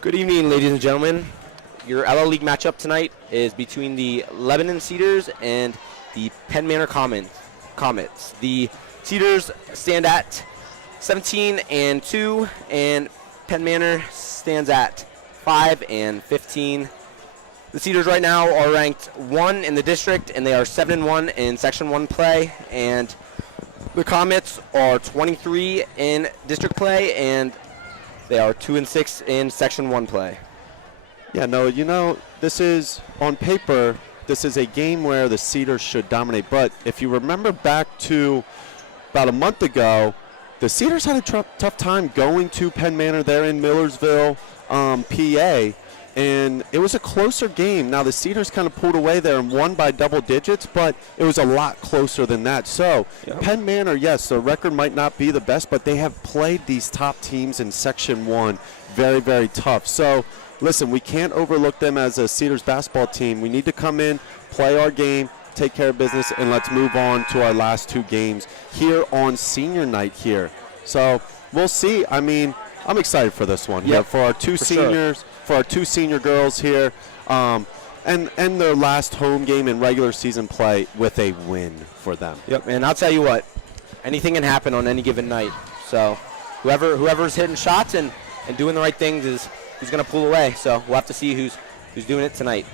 Good evening, ladies and gentlemen. Your LL League matchup tonight is between the Lebanon Cedars and the Penn Manor Comets. The Cedars stand at 17-2, and Penn Manor stands at 5-15. The Cedars right now are ranked 1 in the district, and they are 7-1 in Section 1 play. And the Comets are 23 in district play, and they are 2-6 in Section 1 play. Yeah, no, this is, on paper, this is a game where the Cedars should dominate. But if you remember back to about a month ago, the Cedars had a tough time going to Penn Manor there in Millersville, PA. And it was a closer game. Now, the Cedars kind of pulled away there and won by double digits, but it was a lot closer than that. So, yep. Penn Manor, yes, the record might not be the best, but they have played these top teams in Section 1 very, very tough. So, listen, we can't overlook them as a Cedars basketball team. We need to come in, play our game, take care of business, and let's move on to our last two games here on senior night here. So, we'll see. I mean, I'm excited for this one. Yep. For our two seniors. Sure. For our two senior girls here, and their last home game in regular season play with a win for them. Yep, and I'll tell you what, anything can happen on any given night. So whoever's hitting shots and doing the right things is who's going to pull away. So we'll have to see who's doing it tonight.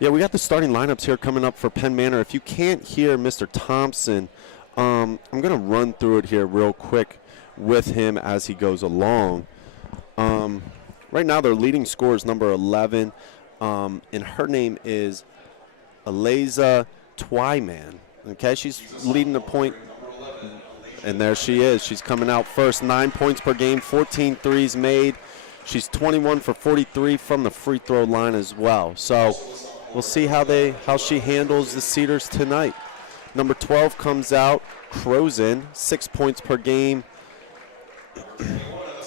Yeah, we got the starting lineups here coming up for Penn Manor. If you can't hear Mr. Thompson, I'm going to run through it here real quick with him as he goes along. Right now, their leading scorer is number 11, and her name is Aliza Twyman. Okay, she's leading the point, and there she is. She's coming out first, 9 points per game, 14 threes made. She's 21 for 43 from the free throw line as well. So we'll see how she handles the Cedars tonight. Number 12 comes out, Crozen, 6 points per game.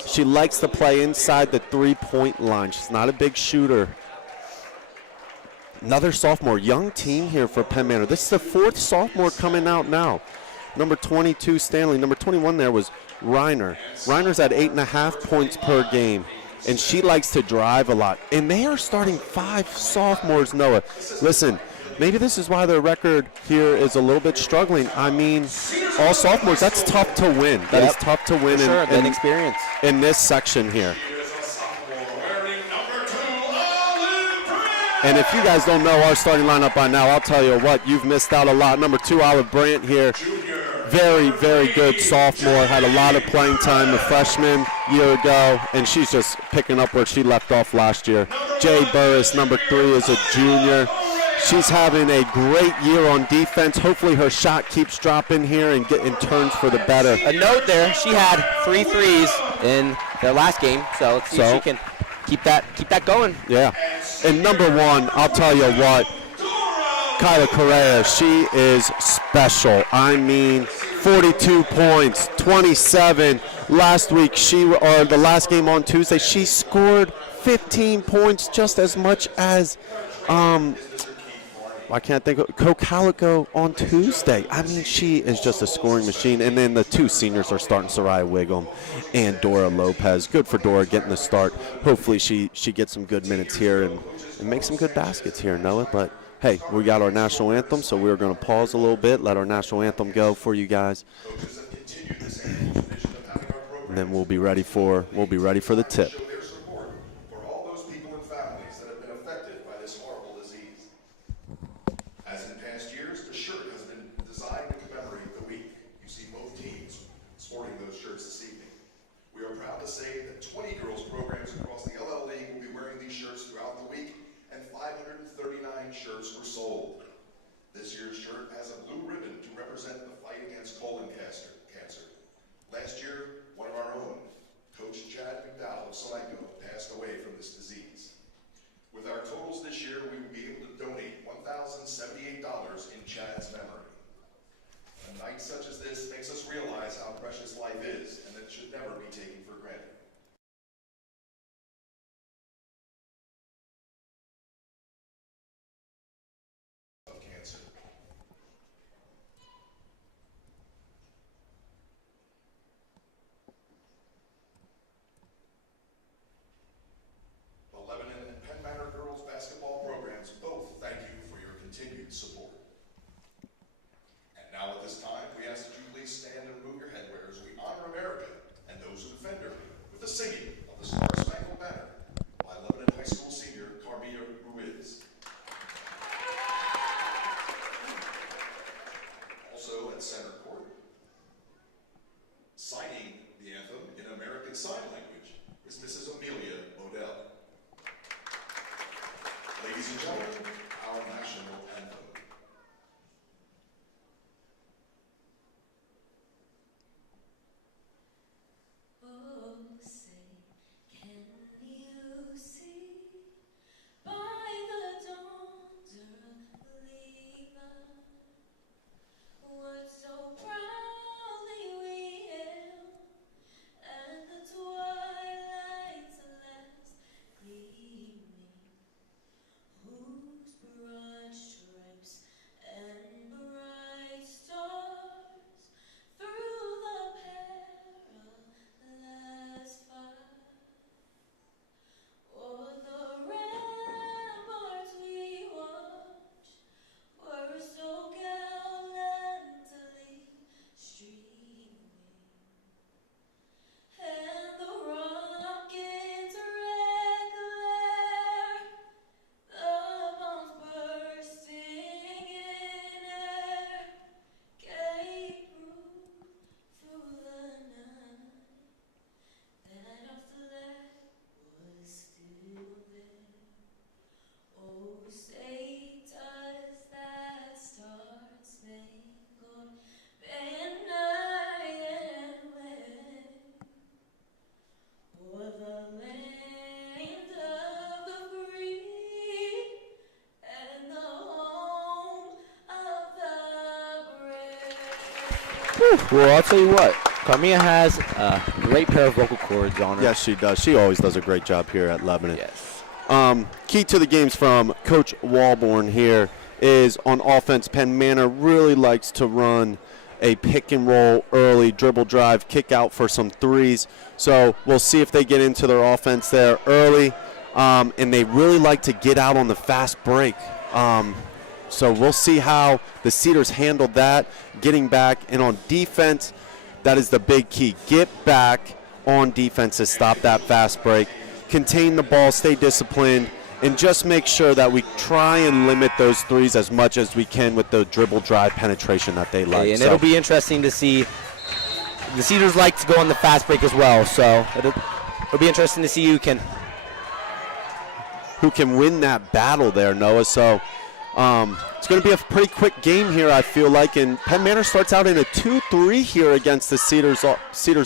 She likes to play inside the three-point line. She's not a big shooter. Another sophomore, young team here for Penn Manor. This is the fourth sophomore coming out now. Number 22, Stanley. Number 21 there was Reiner. Reiner's at 8.5 points per game. And she likes to drive a lot. And they are starting 5 sophomores, Noah. Listen, maybe this is why their record here is a little bit struggling. I mean, all sophomores, that's tough to win. That is tough to win experience in this section here. And if you guys don't know our starting lineup by now, I'll tell you what, you've missed out a lot. Number 2, Olive Brandt here. Very, very good sophomore. Had a lot of playing time, a freshman year ago, and she's just picking up where she left off last year. Jay Burris, number 3, is a junior. She's having a great year on defense. Hopefully her shot keeps dropping here and turns for the better. A note there, she had 3 threes in their last game, so let's see if she can keep that going. Yeah. And number 1, I'll tell you what, Kyla Correa, she is special. I mean, 42 points, 27. Last week, the last game on Tuesday, she scored 15 points, just as much as, I can't think of, Cocalico on Tuesday. I mean, she is just a scoring machine. And then the 2 seniors are starting, Soraya Wiggum and Dora Lopez. Good for Dora getting the start. Hopefully she gets some good minutes here and make some good baskets here, Noah. But hey, we got our national anthem, so we're going to pause a little bit, let our national anthem go for you guys, and then we'll be ready for the tip. As in past years, the shirt has been designed to commemorate the week. You see both teams sporting those shirts this evening. We are proud to say that 20 girls programs across the LL League will be wearing these shirts throughout the week, and 539 shirts were sold. This year's shirt has a blue ribbon to represent the fight against colon cancer. Last year, one of our own, Coach Chad McDowell of Sligo, passed away from this disease. With our totals this year, we will be able to donate $1,078 Ladies and gentlemen, our national anthem. Oh, say, can you see by the dawn's early light what so proudly we hailed, and the twilight's last gleaming, whose broad stripes and bright stars through the perilous fight o'er the ramparts we watched were so gallantly streaming, and the rocket's red glare, the bombs bursting in air, gave proof through the night that our flag was still there. Oh, say does that star-spangled banner yet wave o'er the land of the free and the home of the brave? Well, I'll tell you what. Carmia has a great pair of vocal cords on her. Yes, she does. She always does a great job here at Lebanon. Yes. Key to the games from Coach Walborn here is on offense. Penn Manor really likes to run a pick and roll early, dribble drive, kick out for some threes. So we'll see if they get into their offense there early. And they really like to get out on the fast break. So we'll see how the Cedars handled that, getting back. And on defense, that is the big key. Get back on defense to stop that fast break. Contain the ball, stay disciplined, and just make sure that we try and limit those threes as much as we can with the dribble drive penetration that they like. And it'll be interesting to see. The Cedars like to go on the fast break as well, so it'll be interesting to see who can win that battle there, Noah. So it's going to be a pretty quick game here, I feel like, and Penn Manor starts out in a 2-3 here against the Cedars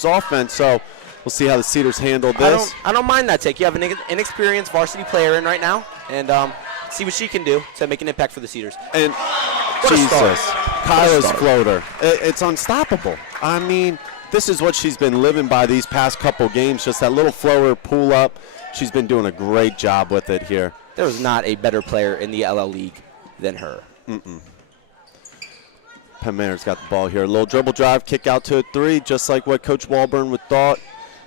offense. So we'll see how the Cedars handle this. I don't mind that take. You have an inexperienced varsity player in right now, and see what she can do to make an impact for the Cedars. And Jesus, Kyla's floater, it's unstoppable. I mean, this is what she's been living by these past couple games, just that little floater pull up. She's been doing a great job with it here. There was not a better player in the LL League than her. Penn Manor's got the ball here. A little dribble drive, kick out to a three, just like what Coach Walburn would thought.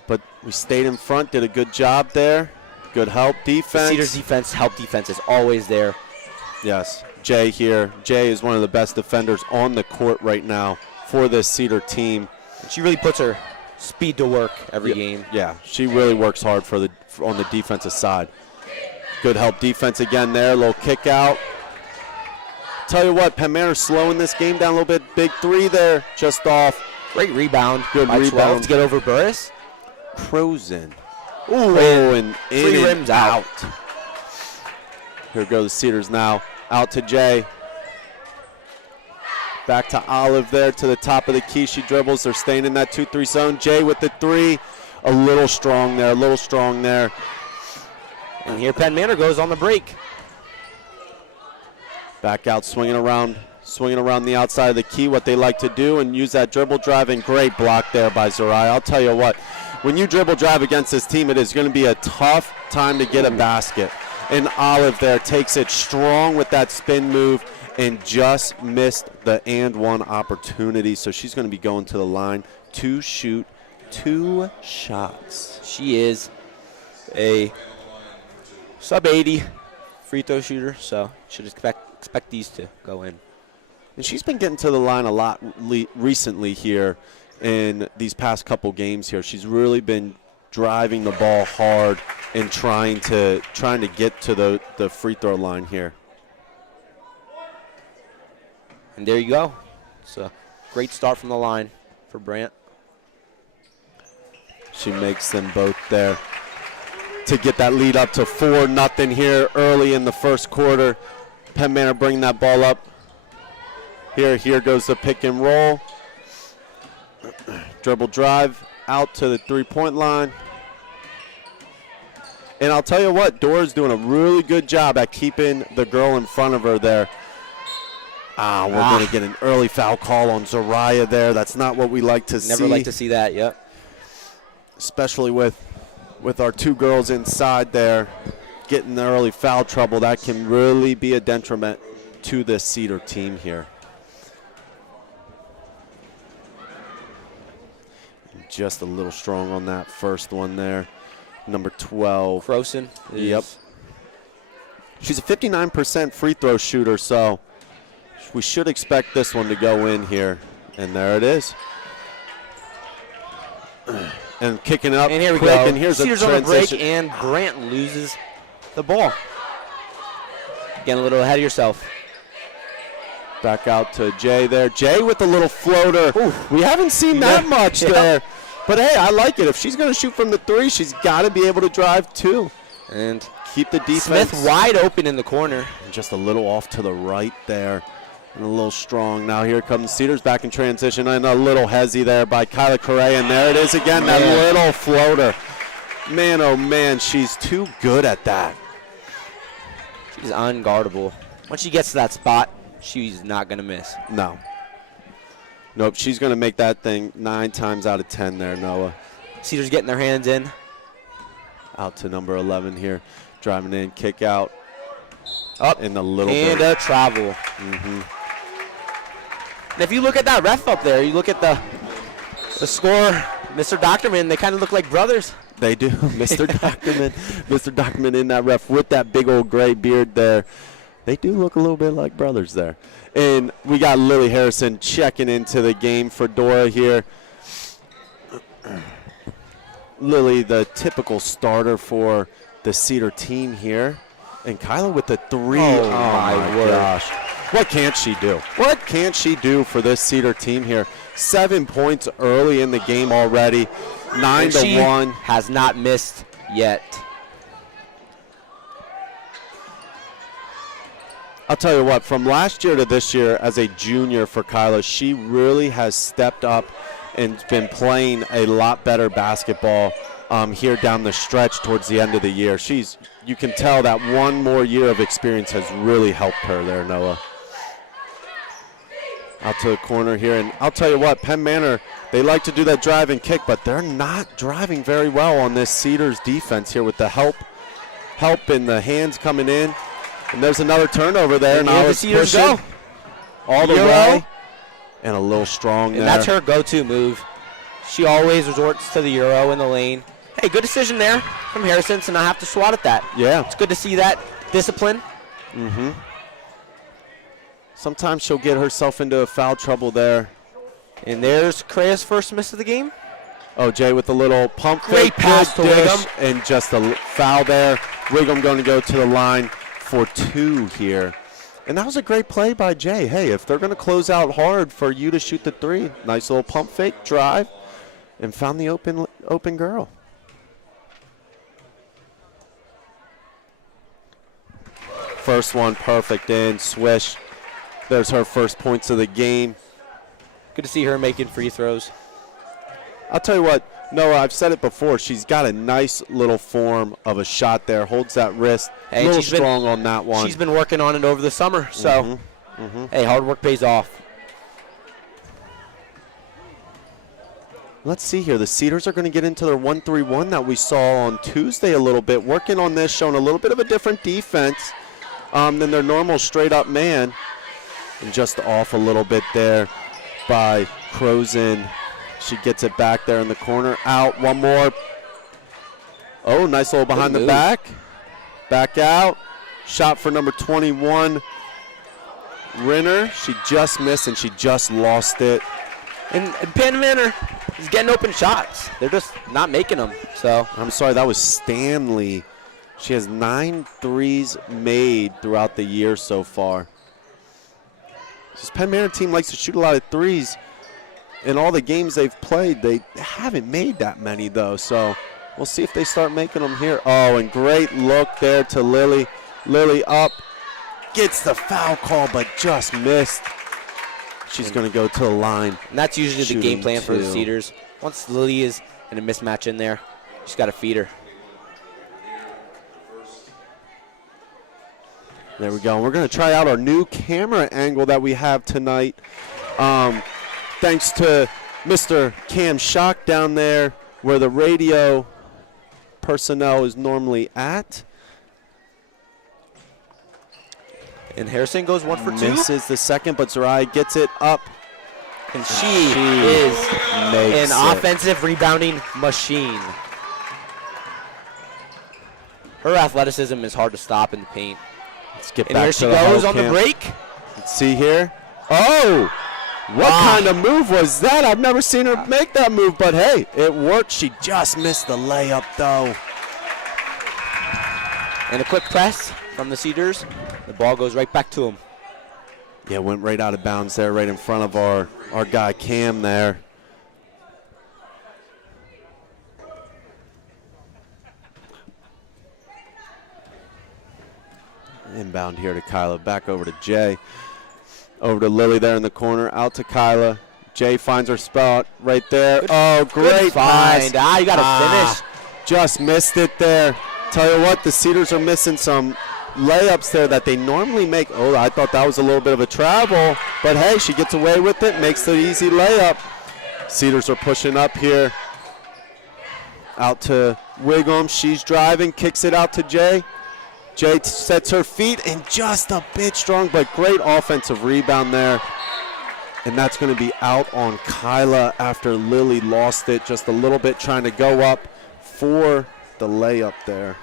But we stayed in front, did a good job there. Good help defense. The Cedars help defense is always there. Yes, Jay here. Jay is one of the best defenders on the court right now for this Cedar team. She really puts her speed to work every game. Yeah, she really works hard on the defensive side. Good help defense again there. Little kick out. Tell you what, Penn Manor slowing this game down a little bit. Big three there, just off. Great rebound. Good by 12 rebound to get over Burris. Crozen. Ooh, and in Three and rims out. Here go the Cedars now. Out to Jay. Back to Olive there to the top of the key. She dribbles. They're staying in that 2-3 zone. Jay with the three. A little strong there. And here Penn Manor goes on the break. Back out, swinging around the outside of the key, what they like to do, and use that dribble drive, and great block there by Zerai. I'll tell you what, when you dribble drive against this team, it is going to be a tough time to get a basket. And Olive there takes it strong with that spin move and just missed the and one opportunity. So she's going to be going to the line to shoot 2 shots. She is a sub-80 free throw shooter, so should expect these to go in. And she's been getting to the line a lot recently here in these past couple games here. She's really been driving the ball hard and trying to get to the free throw line here. And there you go. It's a great start from the line for Brant. She makes them both there. to get that lead up to 4-0 here early in the first quarter. Penn Manor bringing that ball up. Here goes the pick and roll. Dribble drive out to the three-point line. And I'll tell you what, Dora's doing a really good job at keeping the girl in front of her there. We're going to get an early foul call on Zariah there. That's not what we like to see. Never like to see that, yep. Especially with our two girls inside there getting the early foul trouble. That can really be a detriment to this Cedar team here. Just a little strong on that first one there. Number 12. Croson. Yep. She's a 59% free throw shooter, so we should expect this one to go in here. And there it is. And kicking up and here we quick, go. And here's Cedars a on the break, transition. and Grant loses the ball. Getting a little ahead of yourself. Back out to Jay there. Jay with the little floater. Ooh. We haven't seen that much there. But, hey, I like it. If she's going to shoot from the three, she's got to be able to drive, too. And keep the defense. Smith wide open in the corner. And just a little off to the right there. And a little strong. Now here comes Cedars back in transition. And a little hezzy there by Kyla Correa. And there it is again, that little floater. Man, oh, man, she's too good at that. She's unguardable. Once she gets to that spot, she's not going to miss. No. Nope, she's going to make that thing 9 times out of 10 there, Noah. Cedars getting their hands in. Out to number 11 here. Driving in, kick out. Up in the little and bit. a travel. Mm-hmm. And if you look at that ref up there, you look at the score, Mr. Doctorman, they kind of look like brothers. They do. Mr. Doctorman. Mr. Doctorman in that ref with that big old gray beard there. They do look a little bit like brothers there. And we got Lily Harrison checking into the game for Dora here. Lily, the typical starter for the Cedar team here. And Kyla with the three. Oh my gosh. What can't she do? What can't she do for this Cedar team here? 7 points early in the game already. 9-1. Has not missed yet. I'll tell you what, from last year to this year as a junior for Kyla, she really has stepped up and been playing a lot better basketball here down the stretch towards the end of the year. You can tell that one more year of experience has really helped her there, Noah. Out to the corner here, and I'll tell you what, Penn Manor, they like to do that drive and kick, but they're not driving very well on this Cedars defense here with the help and the hands coming in. And there's another turnover there. And now the Cedars go. All the way. And a little strong there. And that's her go-to move. She always resorts to the Euro in the lane. Hey, good decision there from Harrison to not have to swat at that. Yeah. It's good to see that discipline. Mm-hmm. Sometimes she'll get herself into a foul trouble there. And there's Correa's first miss of the game. Oh, Jay with a little pump Great fake, pass to Wiggum. And just a foul there. Wiggum going to go to the line for 2 here. And that was a great play by Jay. Hey, if they're going to close out hard for you to shoot the 3, nice little pump fake, drive, and found the open girl. First one perfect in, swish. There's her first points of the game. Good to see her making free throws. I'll tell you what, Noah, I've said it before. She's got a nice little form of a shot there. Holds that wrist. Hey, a little she's strong on that one. She's been working on it over the summer. So, hey, hard work pays off. Let's see here. The Cedars are going to get into their 1-3-1 that we saw on Tuesday a little bit. Working on this, showing a little bit of a different defense than their normal straight-up man. And just off a little bit there by Croson. She gets it back there in the corner. Out, one more. Oh, nice little behind the back. Back out. Shot for number 21, Renner. She just missed and she just lost it. And Penn Manor is getting open shots. They're just not making them. So I'm sorry, that was Stanley. She has 9 threes made throughout the year so far. This Penn Manor team likes to shoot a lot of threes. In all the games they've played, they haven't made that many, though. So We'll see if they start making them here. Oh, and great look there to Lily. Lily up, gets the foul call, but just missed. She's going to go to the line. And that's usually the game plan for the two. Cedars. Once Lily is in a mismatch in there, she's got to feed her. There we go. And we're going to try out our new camera angle that we have tonight. Thanks to Mr. Cam Shock down there where the radio personnel is normally at. And Harrison goes 1 for 2. Misses the second, but Zerai gets it up. And she is an offensive rebounding machine. Her athleticism is hard to stop in the paint. Let's get And back here to she the goes huddle on the cam. break. Let's see here. Oh! What kind of move was that? I've never seen her make that move, but hey, it worked. She just missed the layup, though. And a quick press from the Cedars. The ball goes right back to him. Yeah, went right out of bounds there, right in front of our guy Cam there. Inbound here to Kyla, back over to Jay. Over to Lily there in the corner, out to Kyla. Jay finds her spot right there. Oh, great find. pass. You got to finish. Just missed it there. Tell you what, the Cedars are missing some layups there that they normally make. Oh, I thought that was a little bit of a travel, but hey, she gets away with it, makes the easy layup. Cedars are pushing up here. Out to Wiggum. She's driving, kicks it out to Jay. Jay sets her feet and just a bit strong, but great offensive rebound there. And that's going to be out on Kyla after Lily lost it just a little bit, trying to go up for the layup there.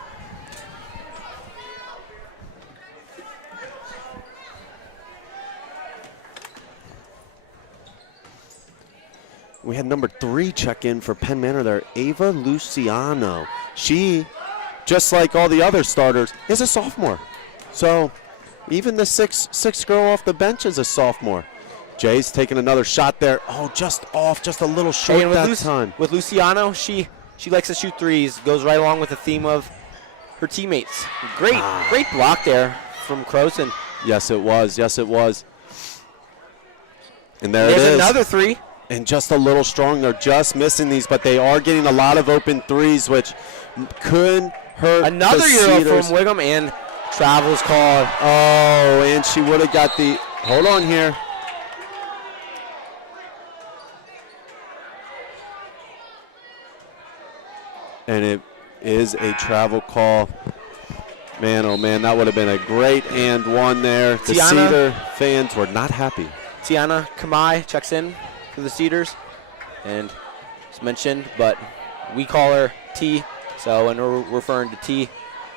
We had number 3 check in for Penn Manor there, Ava Luciano. She, just like all the other starters, is a sophomore. So even the sixth girl off the bench is a sophomore. Jay's taking another shot there. Oh, just off, just a little short that time. With Luciano, she likes to shoot threes. Goes right along with the theme of her teammates. Great block there from Croson. Yes, it was. Yes, it was. And there it is. There's another three. And just a little strong. They're just missing these, but they are getting a lot of open threes, which could hurt Another the Euro Cedars. from Wiggum, and travel's called. Oh, and she would have got the, hold on here. And it is a travel call. Man, oh man, that would have been a great and one there. The Cedar fans were not happy. Tiana Kamai checks in for the Cedars, and it's mentioned, but we call her T, so when we're referring to T,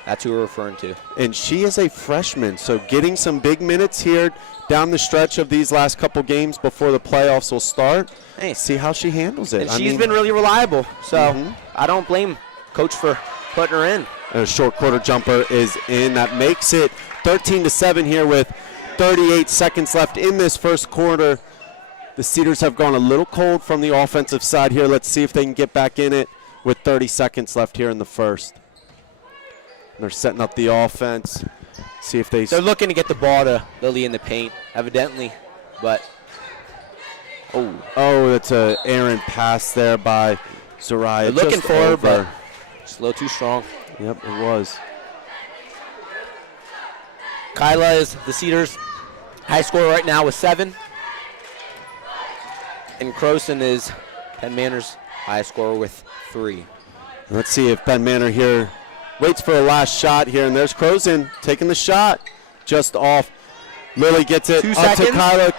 that's who we're referring to. And she is a freshman, so getting some big minutes here down the stretch of these last couple games before the playoffs will start. Hey. See how she handles it. And she's been really reliable, so I don't blame Coach for putting her in. And a short quarter jumper is in. That makes it 13-7 here with 38 seconds left in this first quarter. The Cedars have gone a little cold from the offensive side here. Let's see if they can get back in it with 30 seconds left here in the first. And they're setting up the offense. See if they're looking to get the ball to Lily in the paint, evidently, but that's a errant pass there by Soraya. They're looking for her, but just a little too strong. Yep, it was. Kyla is the Cedars' high scorer right now with 7. And Croson is Penn Manor's high scorer with 3. Let's see if Penn Manor here waits for the last shot here, and there's Croson taking the shot just off. Lily gets it 2 up seconds. to Kyla.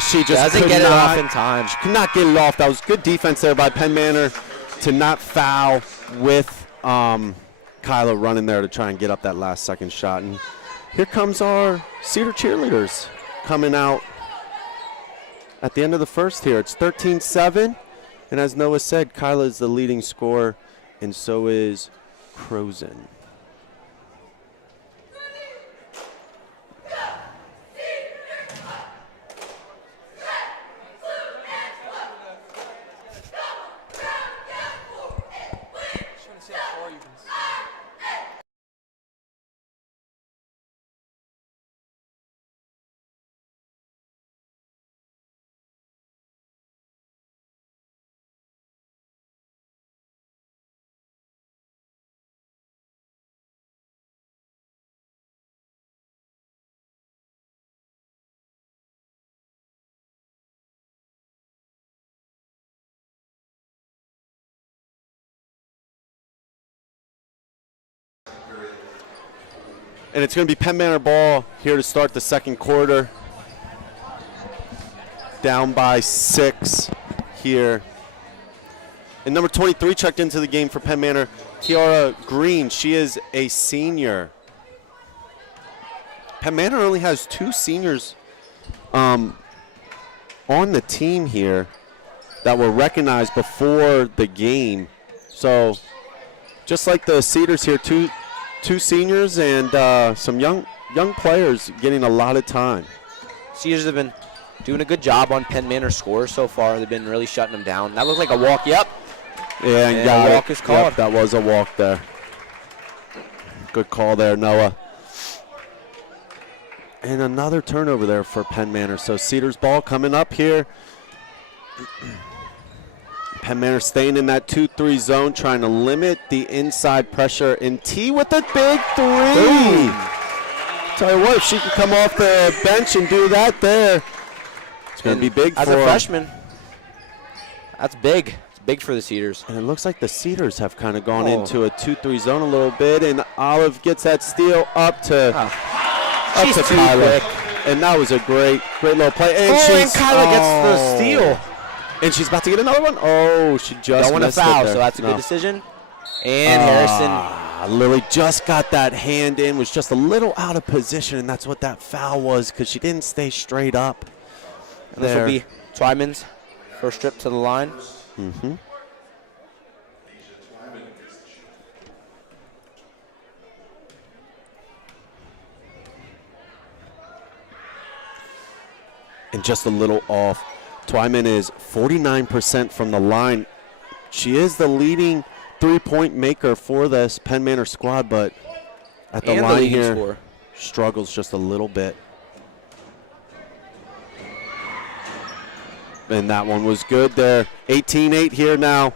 She just doesn't get it off in time. She could not get it off. That was good defense there by Penn Manor to not foul with Kyla running there to try and get up that last second shot. And here comes our Cedar cheerleaders coming out at the end of the first here. It's 13-7, and as Noah said, Kyla is the leading scorer, and so is Croson. And it's going to be Penn Manor ball here to start the second quarter. Down by 6 here. And number 23 checked into the game for Penn Manor, Kiara Green. She is a senior. Penn Manor only has 2 seniors on the team here that were recognized before the game. So just like the Cedars here, two seniors and some young players getting a lot of time. Cedars have been doing a good job on Penn Manor scores so far. They've been really shutting them down. That looked like a walk. Yep. Yeah, and a walk is called. Yep, that was a walk there. Good call there, Noah. And another turnover there for Penn Manor. So Cedars ball coming up here. Penn Manor staying in that 2-3 zone, trying to limit the inside pressure. And T with a big 3. Boom. Tell you what, if she can come off the bench and do that there, it's going to be big for her. As a freshman, that's big. It's big for the Cedars. And it looks like the Cedars have kind of gone into a 2-3 zone a little bit. And Olive gets that steal up to Kyla. And that was a great little play. And Kyla gets the steal. And she's about to get another one. Oh, she just don't want to missed foul, it there. so that's a good decision. And Harrison. Lily just got that hand in, was just a little out of position, and that's what that foul was because she didn't stay straight up. And this will be Twyman's first trip to the line. Mm-hmm. And just a little off. Twyman is 49% from the line. She is the leading three-point maker for this Penn Manor squad, but at the line here, struggles just a little bit. And that one was good there. 18-8 here now.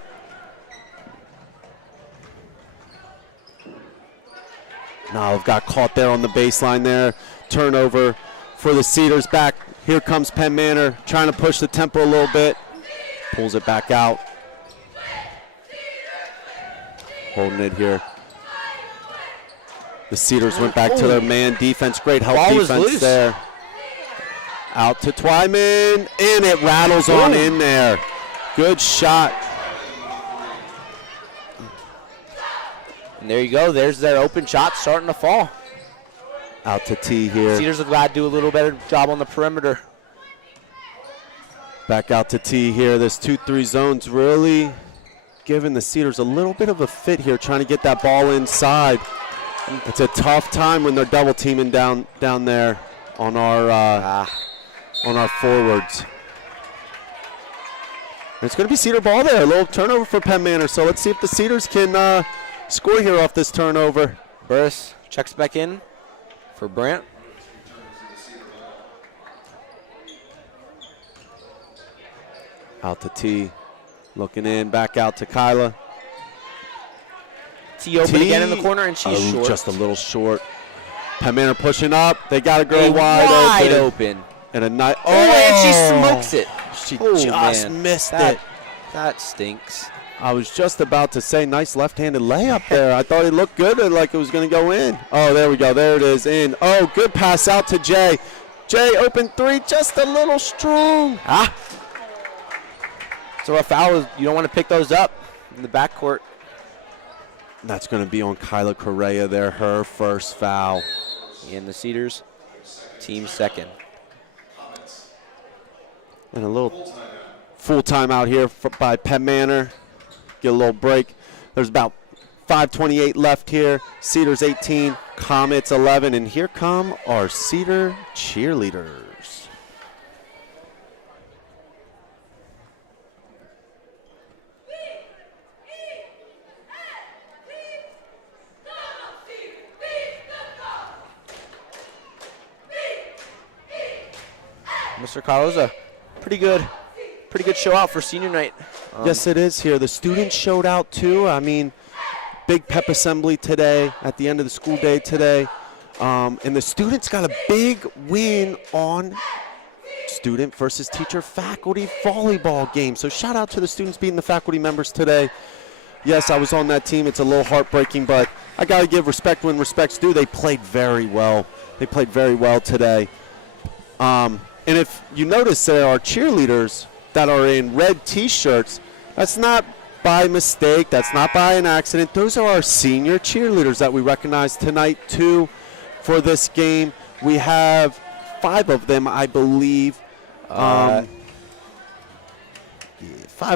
Now got caught there on the baseline there. Turnover for the Cedars back. Here comes Penn Manor, trying to push the tempo a little bit. Pulls it back out. Holding it here. The Cedars went back to their man defense. Great help defense there. Out to Twyman, and it rattles on in there. Good shot. And there you go. There's their open shot starting to fall. Out to T here. Cedars are glad to do a little better job on the perimeter. Back out to T here. This 2-3 zone's really giving the Cedars a little bit of a fit here, trying to get that ball inside. It's a tough time when they're double teaming down there on our forwards. And it's going to be Cedar ball there. A little turnover for Penn Manor. So let's see if the Cedars can score here off this turnover. Burris checks back in for Brandt. Out to T. Looking in, back out to Kyla. T open again in the corner, and she's short. Just a little short. Penn Manor pushing up. They got a girl wide open. And a nice. Oh, and she smokes it. She just missed it. That stinks. I was just about to say, nice left-handed layup there. I thought it looked good, like it was going to go in. Oh, there we go. There it is, in. Oh, good pass out to Jay. Jay, open 3, just a little strong. So a foul, you don't want to pick those up in the backcourt. That's going to be on Kyla Correa there, her first foul. And the Cedars, team second. And a little full timeout here by Penn Manor. Get a little break. There's about 5:28 left here. Cedars 18, Comets 11, and here come our Cedar cheerleaders. Mr. Carlos, a pretty good show out for senior night. Yes, it is here. The students showed out too. I mean, big pep assembly today at the end of the school day today. And the students got a big win on student versus teacher faculty volleyball game. So shout out to the students beating the faculty members today. Yes, I was on that team. It's a little heartbreaking, but I got to give respect when respect's due. They played very well. They played very well today. And if you notice, there are cheerleaders that are in red T-shirts. That's not by mistake. That's not by an accident. Those are our senior cheerleaders that we recognize tonight, too, for this game. We have 5 of them, I believe. 5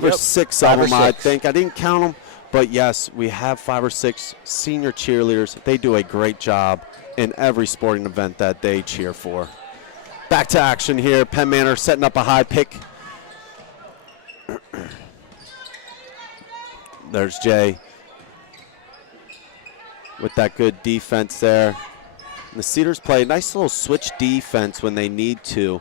or 6 of them, I think. I didn't count them. But, yes, we have 5 or 6 senior cheerleaders. They do a great job in every sporting event that they cheer for. Back to action here. Penn Manor setting up a high pick. There's Jay with that good defense there. And the Cedars play a nice little switch defense when they need to.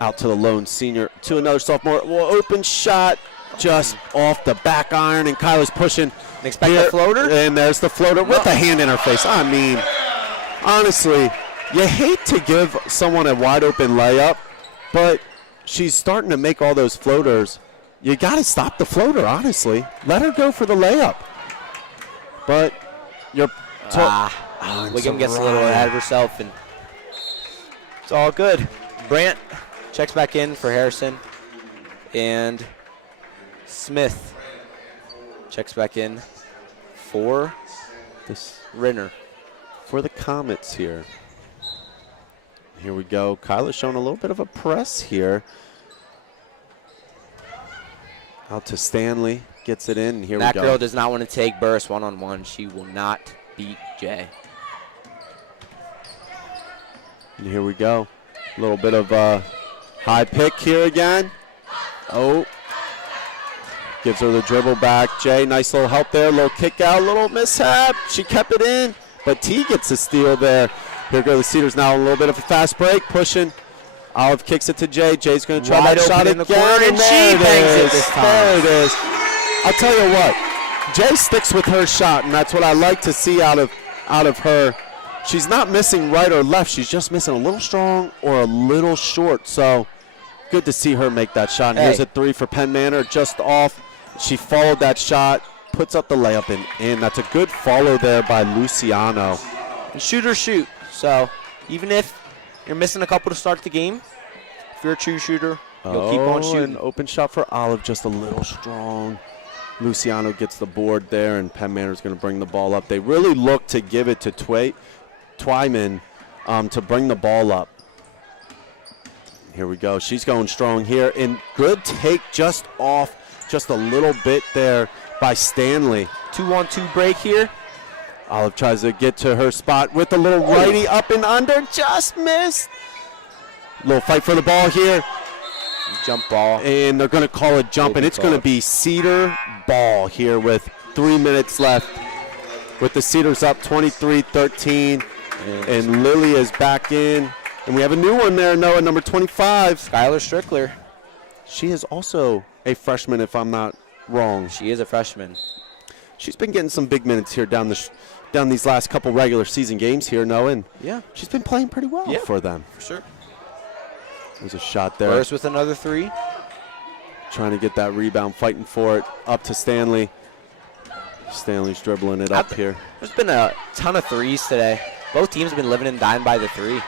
Out to the lone senior, to another sophomore. Well, open shot just off the back iron, and Kyla's pushing. Expect the floater? And there's the floater with a hand in her face. I mean, honestly, you hate to give someone a wide open layup, but she's starting to make all those floaters. You got to stop the floater, honestly. Let her go for the layup. But you're Wiggum gets a little ahead of herself, and it's all good. Brandt checks back in for Harrison, and Smith checks back in for this Renner. for the Comets here. Here we go. Kyla's showing a little bit of a press here. Out to Stanley, gets it in. Here That we go. girl does not want to take Burris one-on-one. She will not beat Jay. And here we go. A little bit of high pick here again. Oh. Gives her the dribble back. Jay, nice little help there. Little kick out, little mishap. She kept it in, but T gets a steal there. Here go the Cedars now. A little bit of a fast break, pushing. Olive kicks it to Jay. Jay's going to try Wide that shot open in again. the corner, and she bangs it this time. There it is. I'll tell you what. Jay sticks with her shot, and that's what I like to see out of her. She's not missing right or left. She's just missing a little strong or a little short. So good to see her make that shot. And here's a 3 for Penn Manor, just off. She followed that shot, puts up the layup and in. That's a good follow there by Luciano. And shoot or shoot. So even if you're missing a couple to start the game, if you're a true shooter, you'll keep on shooting. An open shot for Olive, just a little strong. Luciano gets the board there, and Penn Manor's going to bring the ball up. They really look to give it to Twyman to bring the ball up. Here we go. She's going strong here. And good take just off, just a little bit there by Stanley. 2-on-2 break here. Olive tries to get to her spot with a little righty up and under. Just missed. Little fight for the ball here. Jump ball. And they're going to call a jump, and it's going to be Cedar ball here with 3 minutes left. With the Cedars up 23-13. And Lily is back in. And we have a new one there, Noah, number 25. Skylar Strickler. She is also a freshman, if I'm not wrong. She is a freshman. She's been getting some big minutes here down these last couple regular season games here, Noah. And Yeah, she's been playing pretty well for them. for sure. There's a shot there. Burris with another 3. Trying to get that rebound, fighting for it. Up to Stanley. Stanley's dribbling it up here. There's been a ton of 3s today. Both teams have been living and dying by the 3.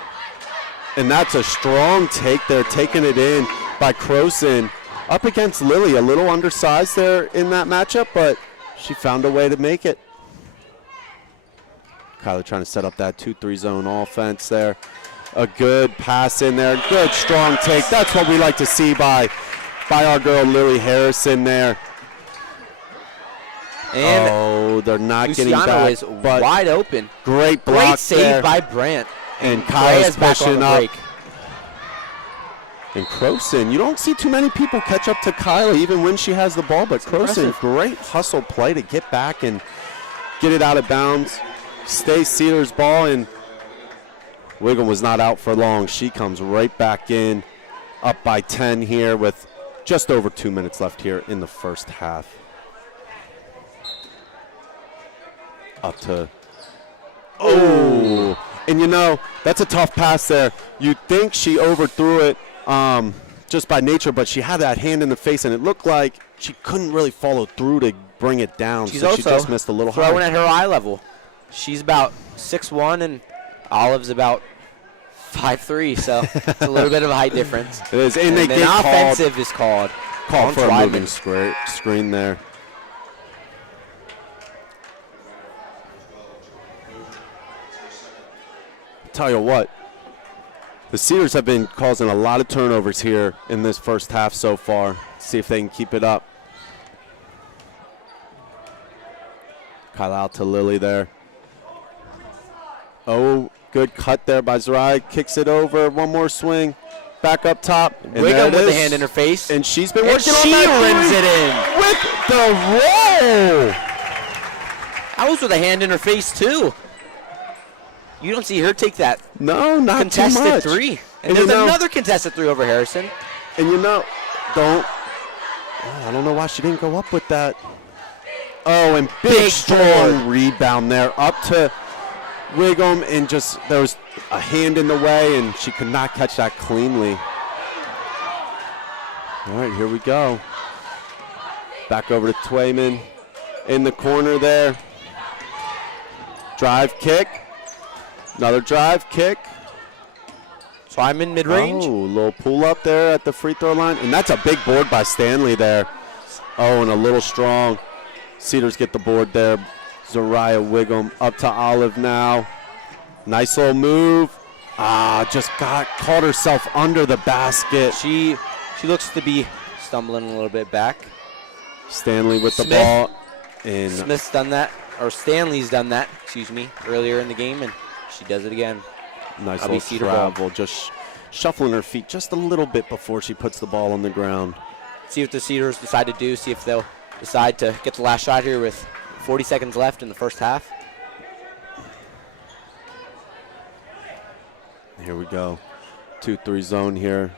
And that's a strong take there, taking it in by Croson. Up against Lily, a little undersized there in that matchup, but she found a way to make it. Kyler trying to set up that 2-3 zone offense there. A good pass in there. Good strong take. That's what we like to see by our girl Lily Harrison there. And they're not Luciano getting back. is but wide open. great block Great save there. by Brandt. And Gray Kyle's is back on pushing the up. break. And Croson, you don't see too many people catch up to Kyla even when she has the ball, but Croson, great hustle play to get back and get it out of bounds. Stay Cedars ball, and Wiggum was not out for long. She comes right back in, up by 10 here with just over 2 minutes left here in the first half. Up to, and you know, that's a tough pass there. You'd think she overthrew it just by nature, but she had that hand in the face, and it looked like she couldn't really follow through to bring it down. She's so also she just missed a little throwing high. at her eye level. She's about 6'1", and Olive's about 5'3", so it's a little bit of a height difference. It is, and And they then get offensive is called called for a Weidman. moving screen there. Tell you what, the Cedars have been causing a lot of turnovers here in this first half so far. See if they can keep it up. Kyle out to Lily there. Oh, good cut there by Zerai. Kicks it over. One more swing. Back up top. And there Wiggum it with the is. hand in her face. And she's been And working on she that rings it in. with the roll. I was with a hand in her face, too. You don't see her take that No, not too contested much. three. And And there's you know- another contested three over Harrison. And I don't know why she didn't go up with that. Oh, and big strong rebound there up to Wiggum, and just there was a hand in the way, and she could not catch that cleanly. All right, here we go. Back over to Twayman in the corner there. Drive kick. Another drive kick. Twyman mid-range. Oh, little pull up there at the free throw line. And that's a big board by Stanley there. Oh, and a little strong. Cedars get the board there. Zariah Wiggum up to Olive now. Nice little move. Just caught herself under the basket. She looks to be stumbling a little bit back. Stanley with the Smith. ball. And Smith's done that, or Stanley's done that, earlier in the game, and she does it again. nice I'll be little Cedar ball. travel. Just shuffling her feet just a little bit before she puts the ball on the ground. See what the Cedars decide to do, see if they'll decide to get the last shot here with 40 seconds left in the first half. Here we go. 2-3 zone here.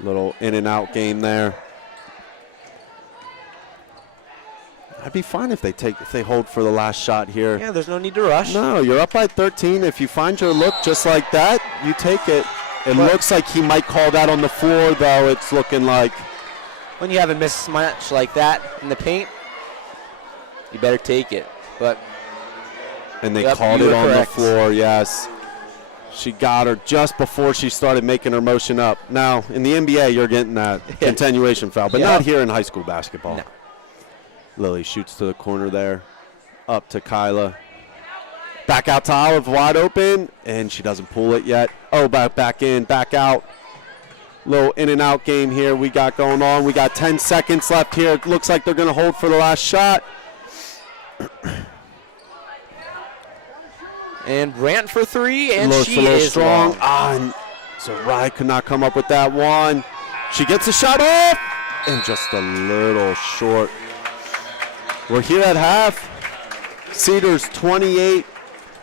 Little in and out game there. I'd be fine if they hold for the last shot here. Yeah, there's no need to rush. No, you're up by 13. If you find your look just like that, you take it. It looks like he might call that on the floor, though. It's looking like. When you have a mismatch like that in the paint, you better take it. But And they Yep, called you it were on correct. the floor, yes. She got her just before she started making her motion up. Now, in the NBA, you're getting that continuation foul, but Yep. not here in high school basketball. No. Lily shoots to the corner there. Up to Kyla. Back out to Olive, wide open, and she doesn't pull it yet. Oh, back in, back out. Little in and out game here we got going on. We got 10 seconds left here. It looks like they're going to hold for the last shot. And Brant for three, and Looks she a little is strong. long. And so Rye could not come up with that one. She gets a shot off, and just a little short. We're here at half. Cedars 28,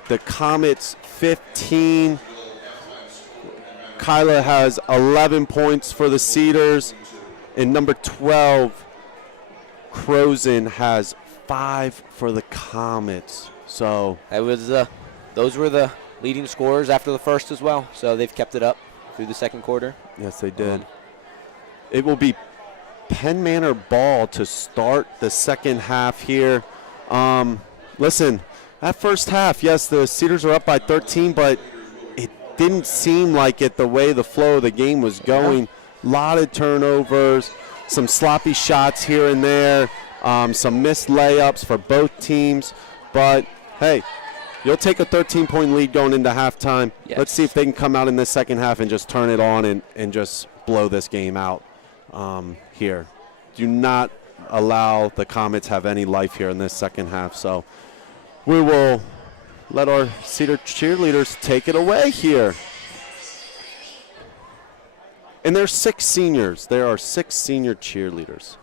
the Comets 15. Kyla has 11 points for the Cedars, and number 12, Crozen, has 5 for the Comets. So That was those were the leading scorers after the first as well. So they've kept it up through the second quarter. yes, they did. It will be Penn Manor ball to start the second half here. Listen, that first half, yes, the Cedars are up by 13, but it didn't seem like it the way the flow of the game was going. A lot of turnovers, some sloppy shots here and there, some missed layups for both teams. But, hey, you'll take a 13-point lead going into halftime. Yes. Let's see if they can come out in the second half and just turn it on and just blow this game out here. Do not allow the Comets have any life here in this second half. So we will let our Cedar cheerleaders take it away here. And there's 6 seniors. There are 6 senior cheerleaders.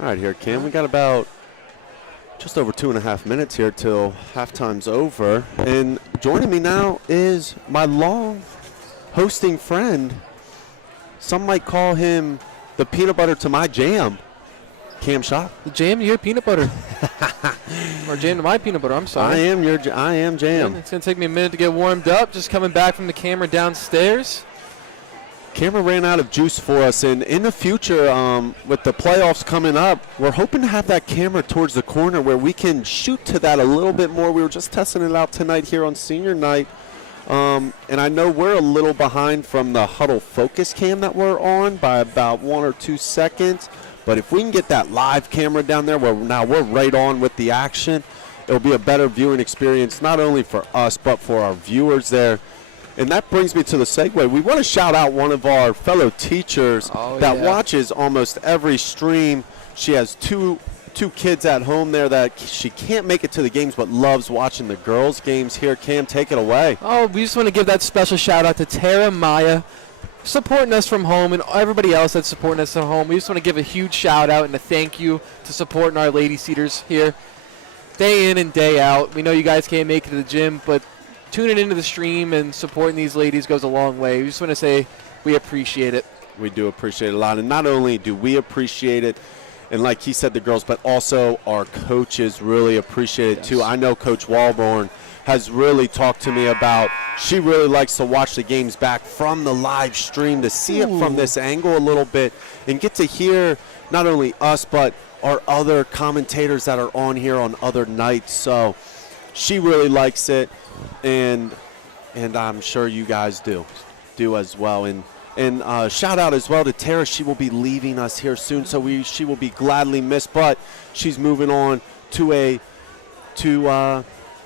All right, here, Cam. We got about just over 2.5 minutes here till halftime's over. And joining me now is my long hosting friend. Some might call him the peanut butter to my jam, Cam Shop. The jam to your peanut butter. Or jam to my peanut butter, I'm sorry. I am jam. It's going to take me a minute to get warmed up. Just coming back from the camera downstairs. Camera ran out of juice for us, and in the future, with the playoffs coming up, we're hoping to have that camera towards the corner where we can shoot to that a little bit more. We were just testing it out tonight here on senior night, and I know we're a little behind from the huddle focus cam that we're on by about 1 or 2 seconds, but if we can get that live camera down there where now we're right on with the action, it'll be a better viewing experience not only for us but for our viewers there. And that brings me to the segue. We want to shout out one of our fellow teachers that watches almost every stream. She has two kids at home there that she can't make it to the games but loves watching the girls' games here. Cam, take it away. Oh, we just want to give that special shout out to Tara Maya, supporting us from home, and everybody else that's supporting us at home. We just want to give a huge shout out and a thank you to supporting our Lady Cedars here day in and day out. We know you guys can't make it to the gym, but tuning into the stream and supporting these ladies goes a long way. We just want to say we appreciate it. We do appreciate it a lot. And not only do we appreciate it, and like he said, the girls, but also our coaches really appreciate it too. I know Coach Walborn has really talked to me about she really likes to watch the games back from the live stream to see it from this angle a little bit and get to hear not only us but our other commentators that are on here on other nights. So she really likes it. And I'm sure you guys do as well. And shout out as well to Tara. She will be leaving us here soon, so she will be gladly missed. But she's moving on to a